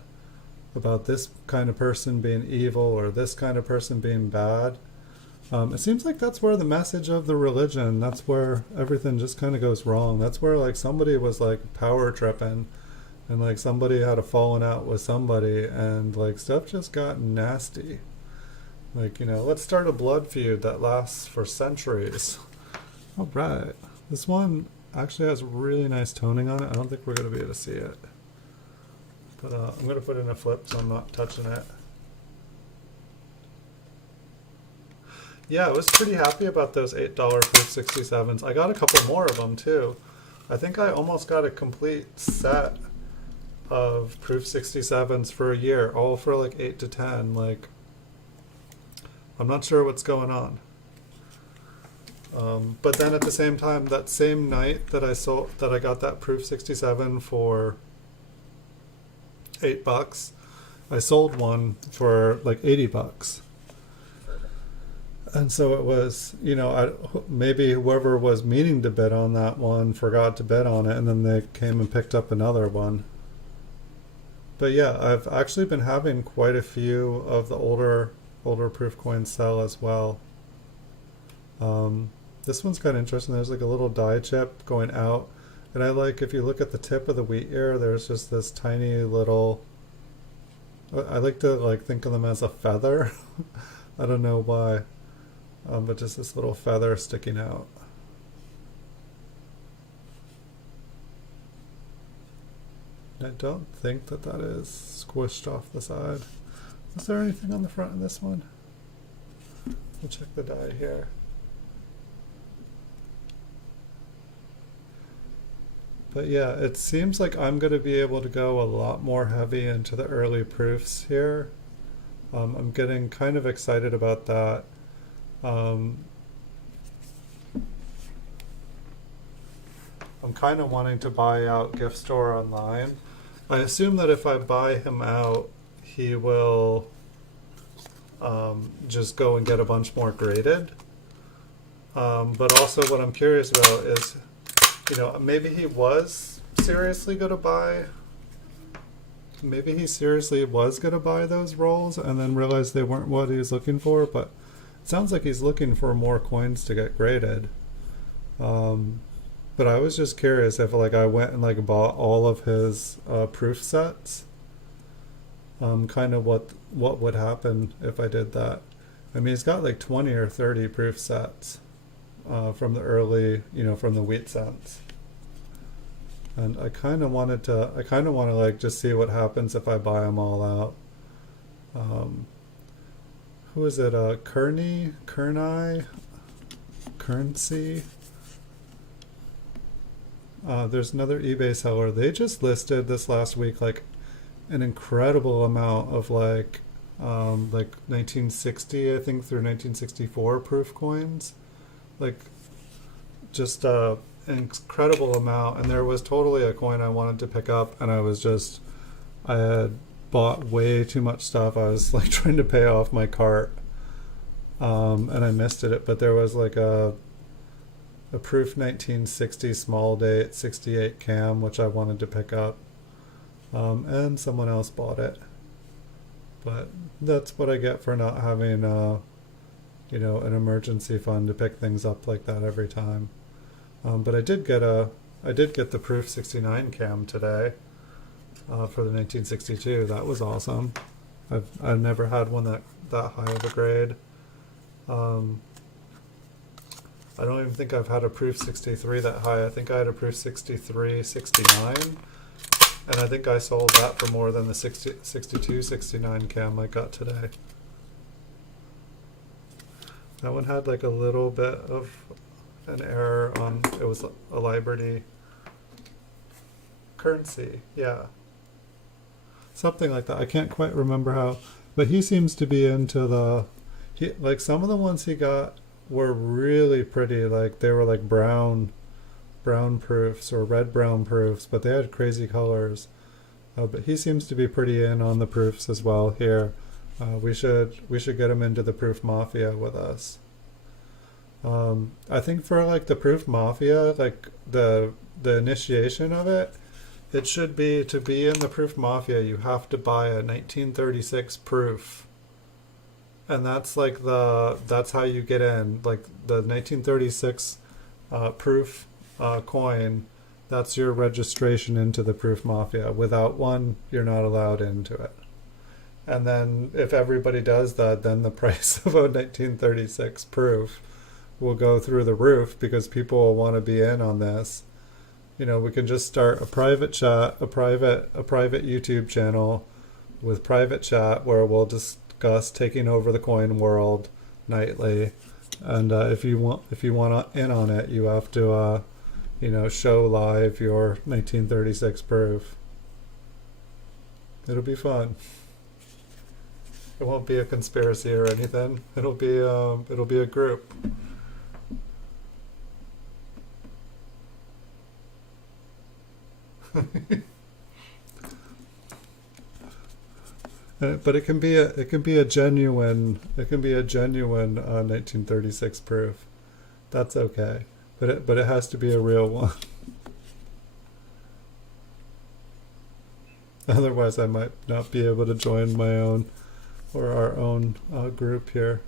about this kind of person being evil or this kind of person being bad, it seems like that's where the message of the religion, that's where everything just kind of goes wrong. That's where like somebody was like power tripping and like somebody had a falling out with somebody and like stuff just got nasty. Like, let's start a blood feud that lasts for centuries. All right. This one actually has really nice toning on it. I don't think we're going to be able to see it. But I'm going to put in a flip so I'm not touching it. Yeah, I was pretty happy about those $8 Proof 67s. I got a couple more of them too. I think I almost got a complete set of Proof 67s for a year, all for like 8 to 10. Like, I'm not sure what's going on. But then at the same time, that same night that I got that Proof 67 for $8, I sold one for like $80. And so it was, maybe whoever was meaning to bid on that one forgot to bid on it, and then they came and picked up another one. But yeah, I've actually been having quite a few of the older proof coins sell as well. This one's kind of interesting. There's like a little die chip going out, and I like, if you look at the tip of the wheat ear, there's just this tiny little, I like to like think of them as a feather. I don't know why, but just this little feather sticking out. I don't think that is squished off the side. Is there anything on the front of this one? We'll check the die here. But yeah, it seems like I'm going to be able to go a lot more heavy into the early proofs here. I'm getting kind of excited about that. I'm kind of wanting to buy out Gift Store Online. I assume that if I buy him out, he will just go and get a bunch more graded. But also what I'm curious about is, maybe he was seriously going to buy, maybe he seriously was going to buy those rolls and then realized they weren't what he was looking for, but it sounds like he's looking for more coins to get graded. But I was just curious if like I went and like bought all of his proof sets, kind of what would happen if I did that. I mean, he's got like 20 or 30 proof sets from the early, from the wheat cents. And I kind of want to like just see what happens if I buy them all out. Who is it? Currency? There's another eBay seller. They just listed this last week like an incredible amount of like 1960, I think, through 1964 proof coins. Like just an incredible amount. And there was totally a coin I wanted to pick up, and I had bought way too much stuff. I was like trying to pay off my cart, and I missed it. But there was like a proof 1960 small date 68 cam which I wanted to pick up, and someone else bought it. But that's what I get for not having an emergency fund to pick things up like that every time. But I did get the proof 69 cam today for the 1962. That was awesome. I've never had one that high of a grade. I don't even think I've had a proof 63 that high. I think I had a proof 63, 69, and I think I sold that for more than the 62, 69 cam I got today. That one had like a little bit of an error on, it was a Liberty currency, yeah. Something like that. I can't quite remember how, But he seems to be into like some of the ones he got were really pretty. Like they were like brown proofs or red brown proofs, but they had crazy colors. But he seems to be pretty in on the proofs as well here. We should get him into the proof mafia with us. I think for like the proof mafia, like the initiation of it, it should be to be in the proof mafia. You have to buy a 1936 proof, and that's how you get in. Like the 1936 proof coin. That's your registration into the proof mafia. Without one, you're not allowed into it. And then if everybody does that, then the price of a 1936 proof will go through the roof because people will want to be in on this. We can just start a private chat, a private YouTube channel with private chat where we'll discuss taking over the coin world nightly. And if you want in on it, you have to show live your 1936 proof. It'll be fun. It won't be a conspiracy or anything. It'll be a group. But it can be a genuine 1936 proof. That's okay. But it has to be a real one. Otherwise, I might not be able to join my own or our own group here.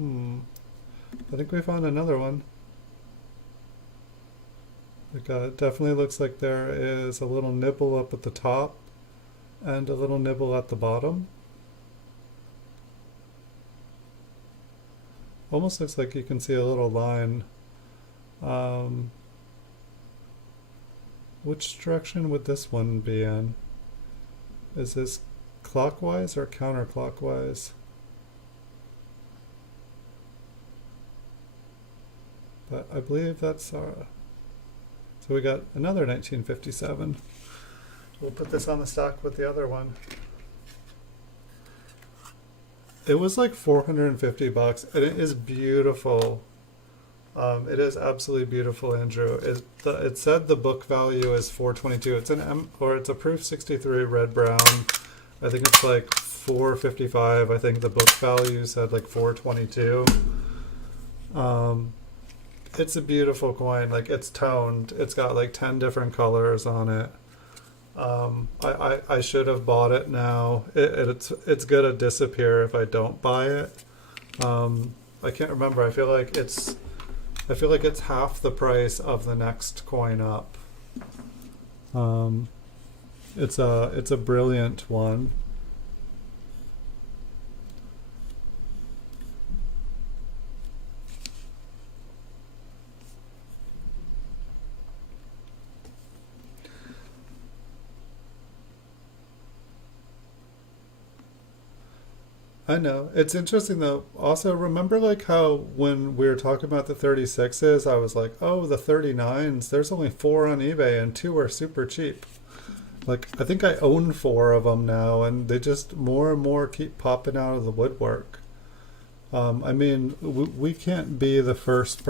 I think we found another one. It definitely looks like there is a little nibble up at the top and a little nibble at the bottom. Almost looks like you can see a little line. Which direction would this one be in? Is this clockwise or counterclockwise? But I believe that's our... So we got another 1957. We'll put this on the stack with the other one. It was like $450, and it is beautiful. It is absolutely beautiful, Andrew. It said the book value is $422. It's a proof 63 red brown. I think it's like $455. I think the book value said like $422. It's a beautiful coin. Like it's toned. It's got like 10 different colors on it. I should have bought it now. It's gonna disappear if I don't buy it. I can't remember. I feel like it's half the price of the next coin up. It's a brilliant one. I know. It's interesting though. Also, remember like how when we were talking about the 36s, I was like, oh, the 39s, there's only 4 on eBay and 2 are super cheap. Like, I think I own 4 of them now, and they just more and more keep popping out of the woodwork. I mean, we can't be the first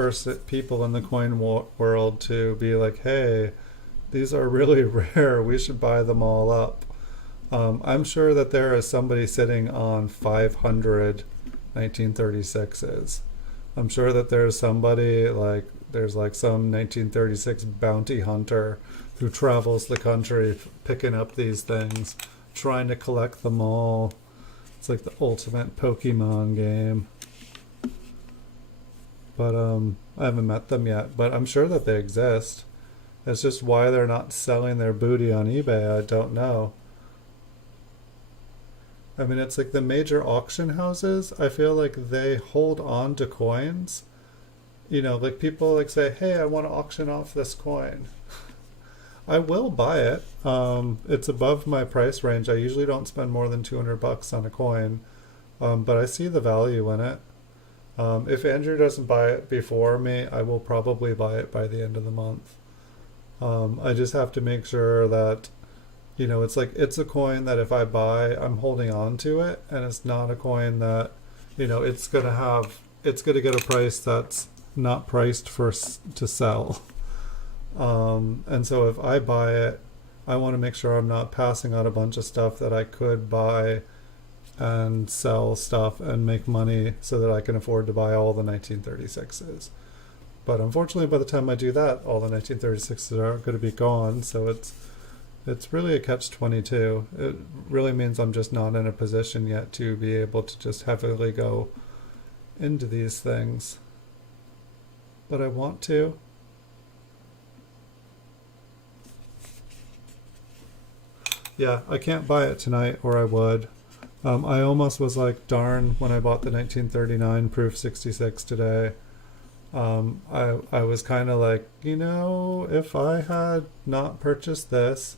people in the coin world to be like, hey, these are really rare. We should buy them all up. I'm sure that there is somebody sitting on 500 1936s. I'm sure that there's somebody there's like some 1936 bounty hunter who travels the country picking up these things, trying to collect them all. It's like the ultimate Pokemon game. But I haven't met them yet, but I'm sure that they exist. It's just why they're not selling their booty on eBay, I don't know. I mean, it's like the major auction houses, I feel like they hold on to coins. Like people like say, hey, I want to auction off this coin. I will buy it. It's above my price range. I usually don't spend more than $200 on a coin. But I see the value in it. If Andrew doesn't buy it before me, I will probably buy it by the end of the month. I just have to make sure that, it's like it's a coin that if I buy, I'm holding on to it, and it's not a coin that, it's gonna get a price that's not priced to sell. And so if I buy it, I want to make sure I'm not passing out a bunch of stuff that I could buy and sell stuff and make money so that I can afford to buy all the 1936s. But unfortunately, by the time I do that, all the 1936s are going to be gone. So it's really a catch-22. It really means I'm just not in a position yet to be able to just heavily go into these things. But I want to. Yeah, I can't buy it tonight, or I would. I almost was like, darn, when I bought the 1939 Proof 66 today. I was kind of like, if I had not purchased this,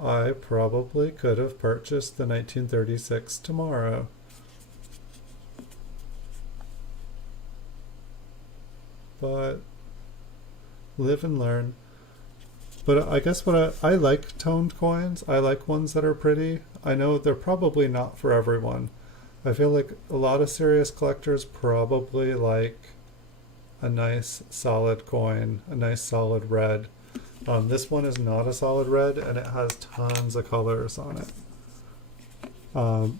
I probably could have purchased the 1936 tomorrow. But live and learn. But I guess I like toned coins. I like ones that are pretty. I know they're probably not for everyone. I feel like a lot of serious collectors probably like a nice solid coin, a nice solid red. This one is not a solid red, and it has tons of colors on it.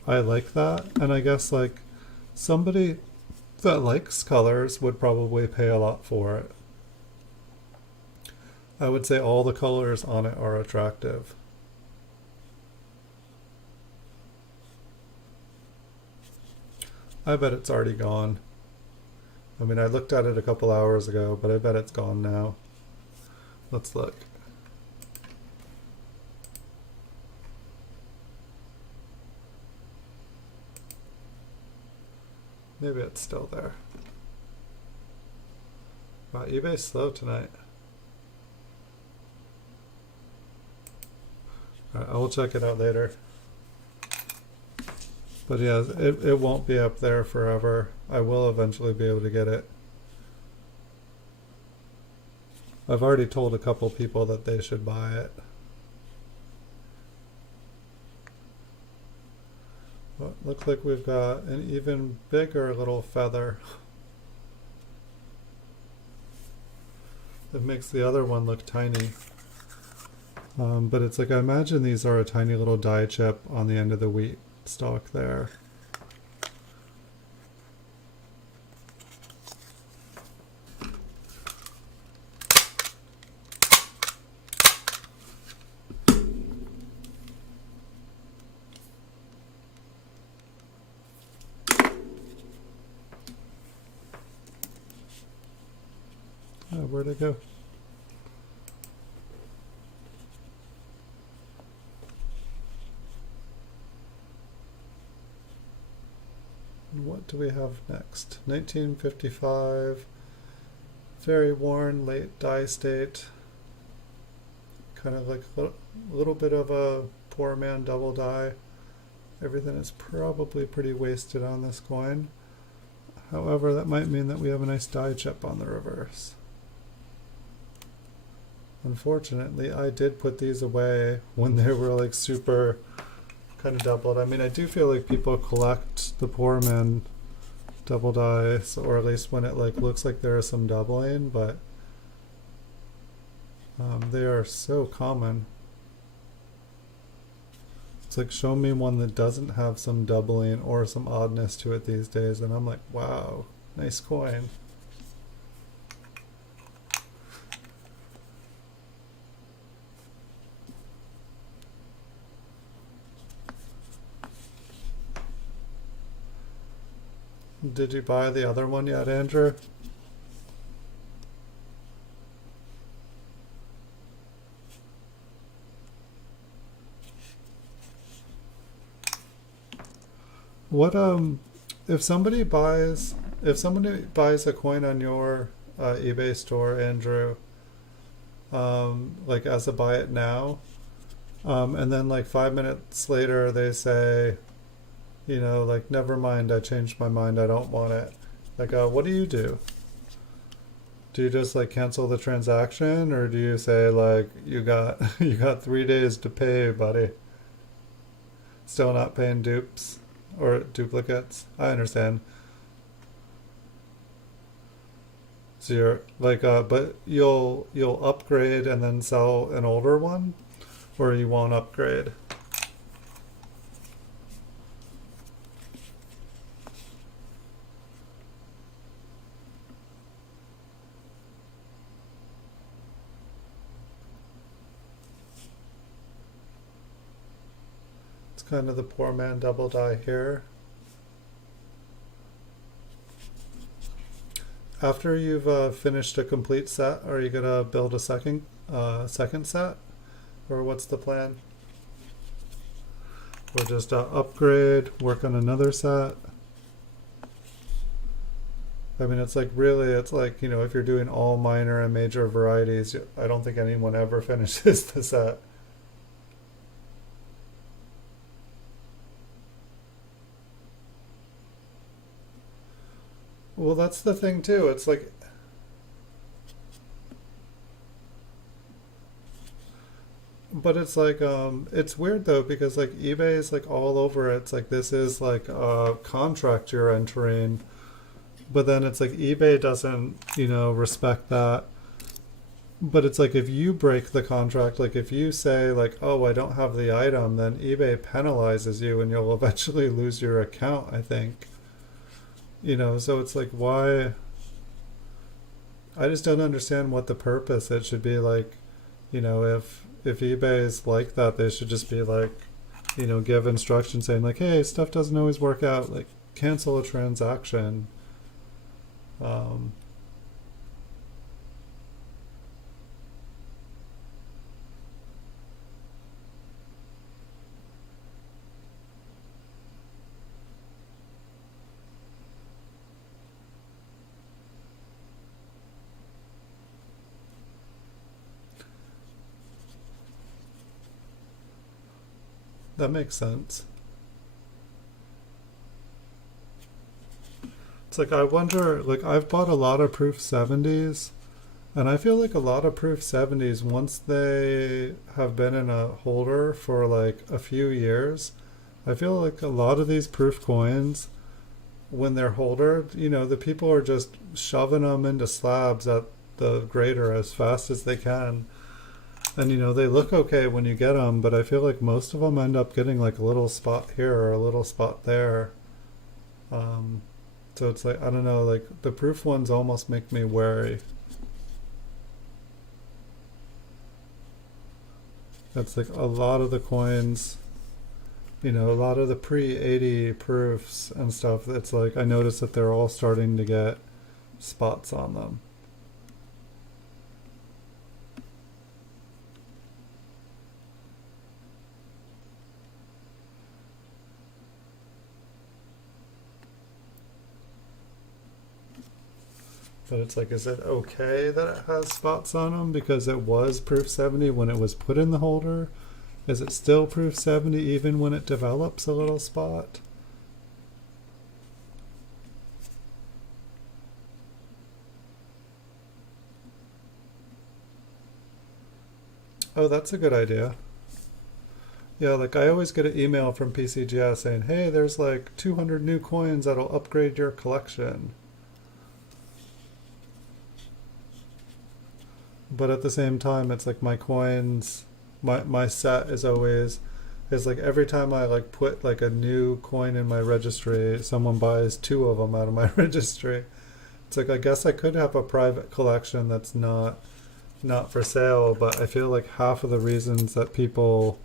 I like that, and I guess like somebody that likes colors would probably pay a lot for it. I would say all the colors on it are attractive. I bet it's already gone. I mean, I looked at it a couple hours ago, but I bet it's gone now. Let's look. Maybe it's still there. Wow, eBay's slow tonight. Alright, I will check it out later. But yeah, it won't be up there forever. I will eventually be able to get it. I've already told a couple people that they should buy it. But looks like we've got an even bigger little feather. It makes the other one look tiny. But it's like, I imagine these are a tiny little die chip on the end of the wheat stalk there. Where'd it go? What do we have next? 1955, very worn, late die state. Kind of like a little bit of a poor man double die. Everything is probably pretty wasted on this coin. However, that might mean that we have a nice die chip on the reverse. Unfortunately, I did put these away when they were like super kind of doubled. I mean, I do feel like people collect the poor man double dice, or at least when it like looks like there is some doubling, but they are so common. It's like, show me one that doesn't have some doubling or some oddness to it these days, and I'm like, wow, nice coin. Did you buy the other one yet, Andrew? What if somebody buys a coin on your eBay store, Andrew, like as a buy it now, and then like 5 minutes later they say, like, never mind, I changed my mind, I don't want it. Like, what do you do? Do you just like cancel the transaction, or do you say like you got you got 3 days to pay, buddy? Still not paying dupes or duplicates? I understand. So you're like, but you'll upgrade and then sell an older one, or you won't upgrade. It's kind of the poor man double die here. After you've finished a complete set, are you gonna build a second set, or what's the plan? Or just upgrade, work on another set? I mean, it's like really, it's like, you know, if you're doing all minor and major varieties, I don't think anyone ever finishes the set. Well, that's the thing too. It's like, but it's like, it's weird though because like eBay is like all over it. It's like this is like a contract you're entering, but then it's like eBay doesn't, you know, respect that. But it's like if you break the contract, like if you say like, oh, I don't have the item, then eBay penalizes you and you'll eventually lose your account, I think. You know, so it's like why I just don't understand what the purpose it should be like, you know, if eBay is like that, they should just be like, you know, give instructions saying like, hey, stuff doesn't always work out, like cancel a transaction. Um, that makes sense. It's like I wonder, like I've bought a lot of Proof 70s, and I feel like a lot of Proof 70s, once they have been in a holder for like a few years, I feel like a lot of these Proof coins, when they're holder, you know, the people are just shoving them into slabs at the grader as fast as they can. And you know, they look okay when you get them, but I feel like most of them end up getting like a little spot here or a little spot there. Um, so it's like, I don't know, like the Proof ones almost make me wary. That's like a lot of the coins, you know, a lot of the pre-80 proofs and stuff. It's like I noticed that they're all starting to get spots on them. But it's like, is it okay that it has spots on them because it was Proof 70 when it was put in the holder? Is it still Proof 70 even when it develops a little spot? Oh, that's a good idea. Yeah, like I always get an email from PCGS saying, hey, there's like 200 new coins that'll upgrade your collection. But at the same time, it's like my coins, my set is always, is like every time I like put like a new coin in my registry, someone buys two of them out of my registry. It's like I guess I could have a private collection that's not for sale, but I feel like half of the reasons that people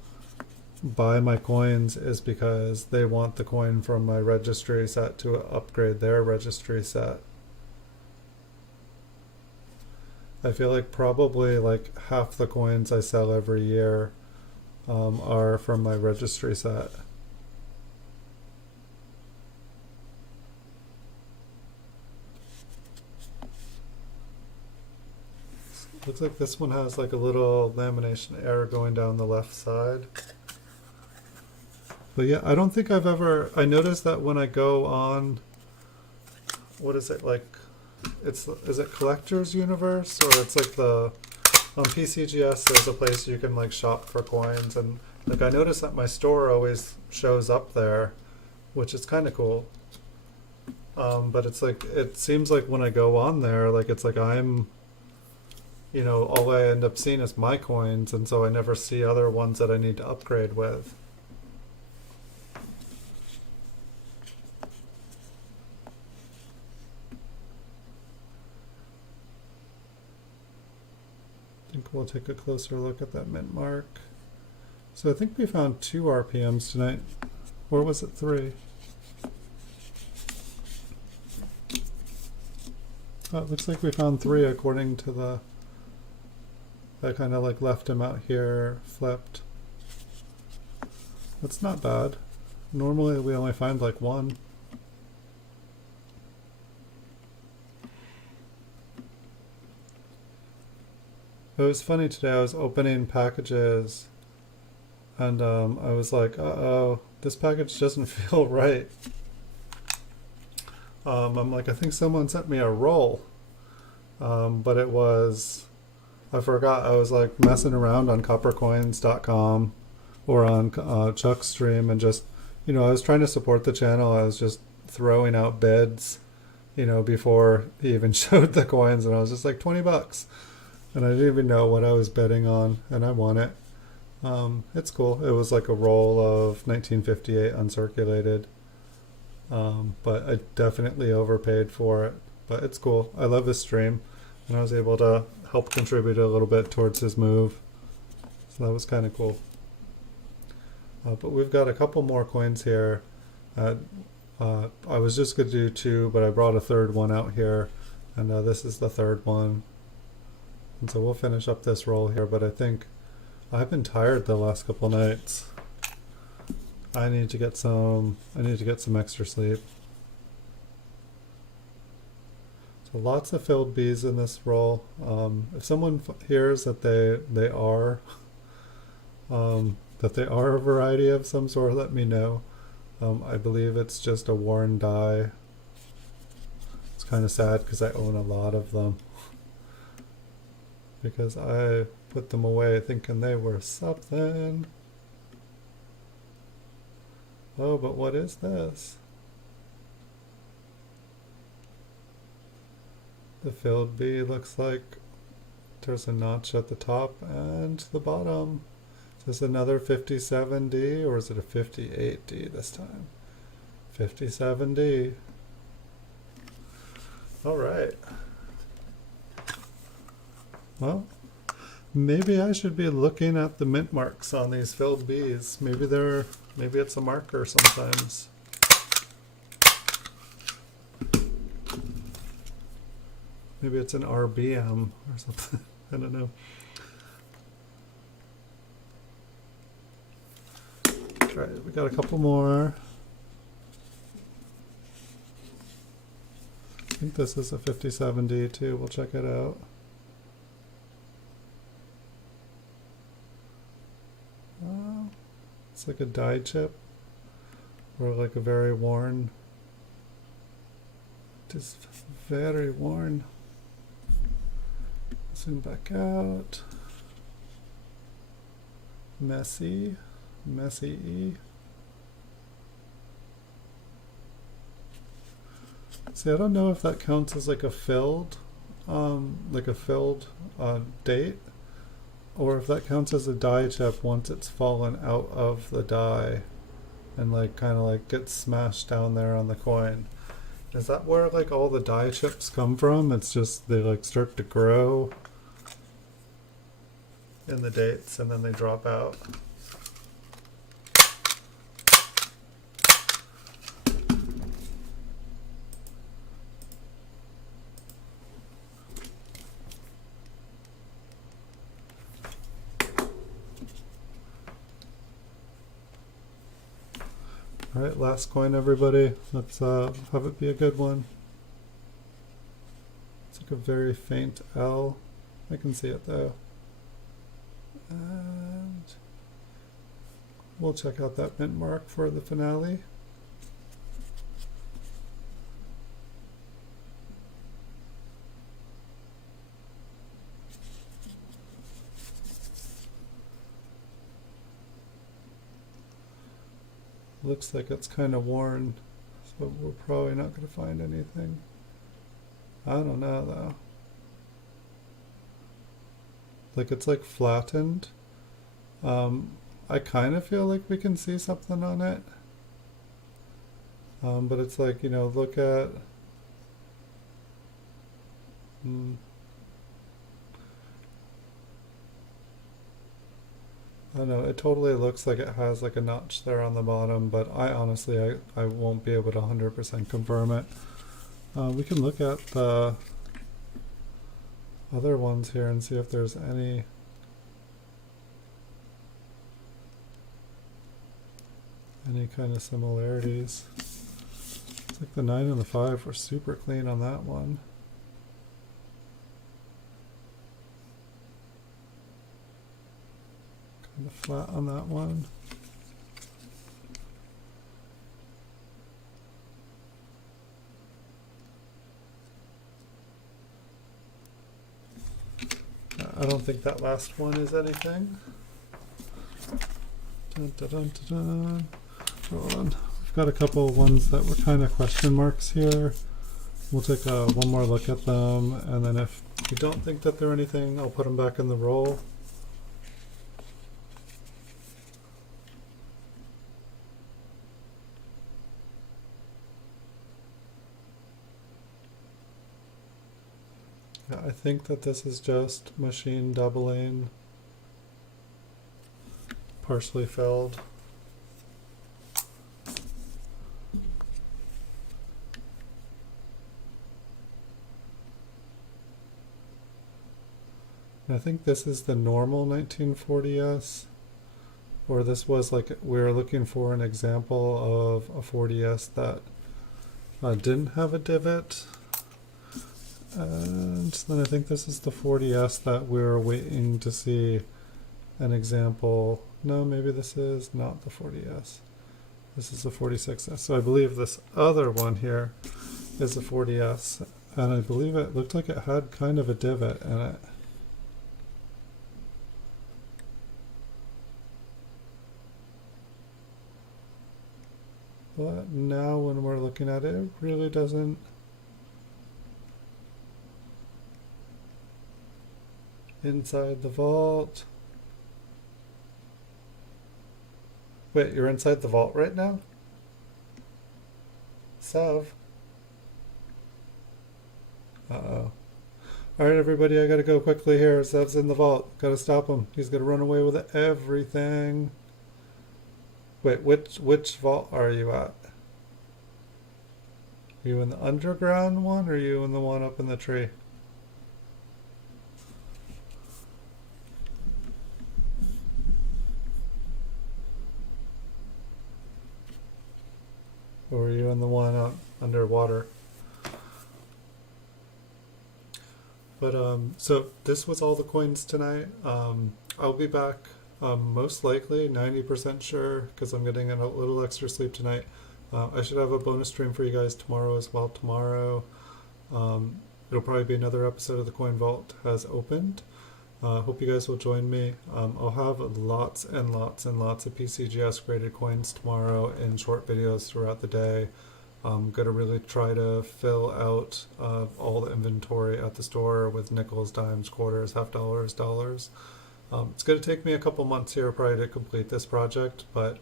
buy my coins is because they want the coin from my registry set to upgrade their registry set. I feel like probably like half the coins I sell every year are from my registry set. Looks like this one has like a little lamination error going down the left side. But yeah, I don't think I've ever, I noticed that when I go on what is it like? Is it Collector's Universe, or it's like the on PCGS? There's a place you can like shop for coins, and like I noticed that my store always shows up there, which is kind of cool. But it's like it seems like when I go on there, like it's like I'm, all I end up seeing is my coins, and so I never see other ones that I need to upgrade with. I think we'll take a closer look at that mint mark. So I think we found 2 RPMs tonight. Or was it 3? Oh, it looks like we found 3 according to the... I kind of like left him out here, flipped. That's not bad. Normally we only find like 1. It was funny today, I was opening packages and I was like, uh-oh, this package doesn't feel right. I'm like, I think someone sent me a roll. But it was, I forgot, I was like messing around on coppercoins.com or on Chuck's stream, and just, I was trying to support the channel. I was just throwing out bids, before he even showed the coins, and I was just like $20. And I didn't even know what I was betting on, and I won it. It's cool. It was like a roll of 1958 uncirculated. But I definitely overpaid for it. But it's cool. I love his stream, and I was able to help contribute a little bit towards his move. So that was kind of cool. But we've got a couple more coins here. I was just going to do 2, but I brought a 3rd one out here, and this is the 3rd one. And so we'll finish up this roll here, but I think I've been tired the last couple nights. I need to get some extra sleep. So lots of filled Bs in this roll. If someone hears that they are a variety of some sort, let me know. I believe it's just a worn die. It's kind of sad because I own a lot of them. Because I put them away thinking they were something. Oh, but what is this? The filled B looks like there's a notch at the top and the bottom. Is this another 57D, or is it a 58D this time? 57D. All right. Well, maybe I should be looking at the mint marks on these filled Bs. Maybe it's a marker sometimes. Maybe it's an RBM or something. I don't know. All right, we got a couple more. I think this is a 57D too. We'll check it out. It's like a die chip, or like a very worn. Just very worn. Zoom back out. Messy. See, I don't know if that counts as like a filled date, or if that counts as a die chip once it's fallen out of the die and like kind of like gets smashed down there on the coin. Is that where like all the die chips come from? It's just they like start to grow in the dates and then they drop out. All right, last coin, everybody. Let's have it be a good one. It's like a very faint L. I can see it though. And we'll check out that mint mark for the finale. looks like it's kind of worn, so we're probably not going to find anything. I don't know though. Like it's like flattened. I kind of feel like we can see something on it. But it's like, you know, look at... I don't know, it totally looks like it has like a notch there on the bottom, but I honestly, I won't be able to 100% confirm it. We can look at the other ones here and see if there's any kind of similarities. It's like the 9 and the 5 were super clean on that one. Kind of flat on that one. I don't think that last one is anything. Dun, dun, dun, dun, dun. Hold on. We've got a couple of ones that were kind of question marks here. We'll take one more look at them, and then if we don't think that they're anything, I'll put them back in the roll. Yeah, I think that this is just machine doubling, partially filled. And I think this is the normal 1940S, or this was like, we were looking for an example of a 40S that didn't have a divot. And then I think this is the 40S that we're waiting to see an example. No, maybe this is not the 40S. This is the 46S. So I believe this other one here is the 40S. And I believe it looked like it had kind of a divot in it. But now when we're looking at it, it really doesn't. Inside the vault. Wait, you're inside the vault right now? Sev? Uh-oh. Alright everybody, I gotta go quickly here. Sev's in the vault. Gotta stop him. He's gonna run away with everything. Wait, which vault are you at? Are you in the underground one, or are you in the one up in the tree? Or are you in the one out underwater? But so this was all the coins tonight. I'll be back most likely, 90% sure, because I'm getting a little extra sleep tonight. I should have a bonus stream for you guys tomorrow as well. Tomorrow, it'll probably be another episode of the Coin Vault has opened. Hope you guys will join me. I'll have lots and lots and lots of PCGS graded coins tomorrow in short videos throughout the day. I'm going to really try to fill out all the inventory at the store with nickels, dimes, quarters, half dollars, dollars. It's going to take me a couple months here probably to complete this project, but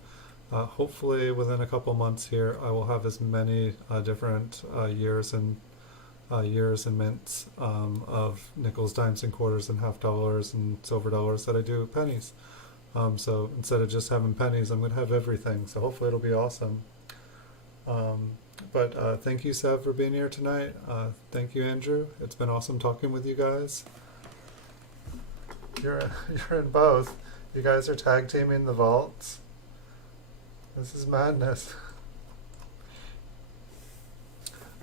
hopefully within a couple months here I will have as many different years and mints of nickels, dimes, and quarters, and half dollars and silver dollars that I do pennies. So instead of just having pennies, I'm going to have everything. So hopefully it'll be awesome. But thank you, Sev, for being here tonight. Thank you, Andrew. It's been awesome talking with you guys. You're in both. You guys are tag teaming the vaults. This is madness.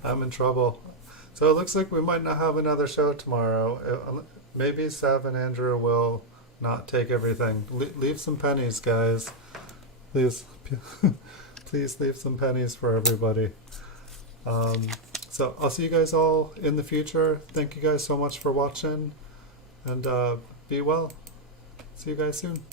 I'm in trouble. So it looks like we might not have another show tomorrow. Maybe Sev and Andrew will not take everything. Leave some pennies, guys. Please, please leave some pennies for everybody. So I'll see you guys all in the future. Thank you guys so much for watching, and be well. See you guys soon.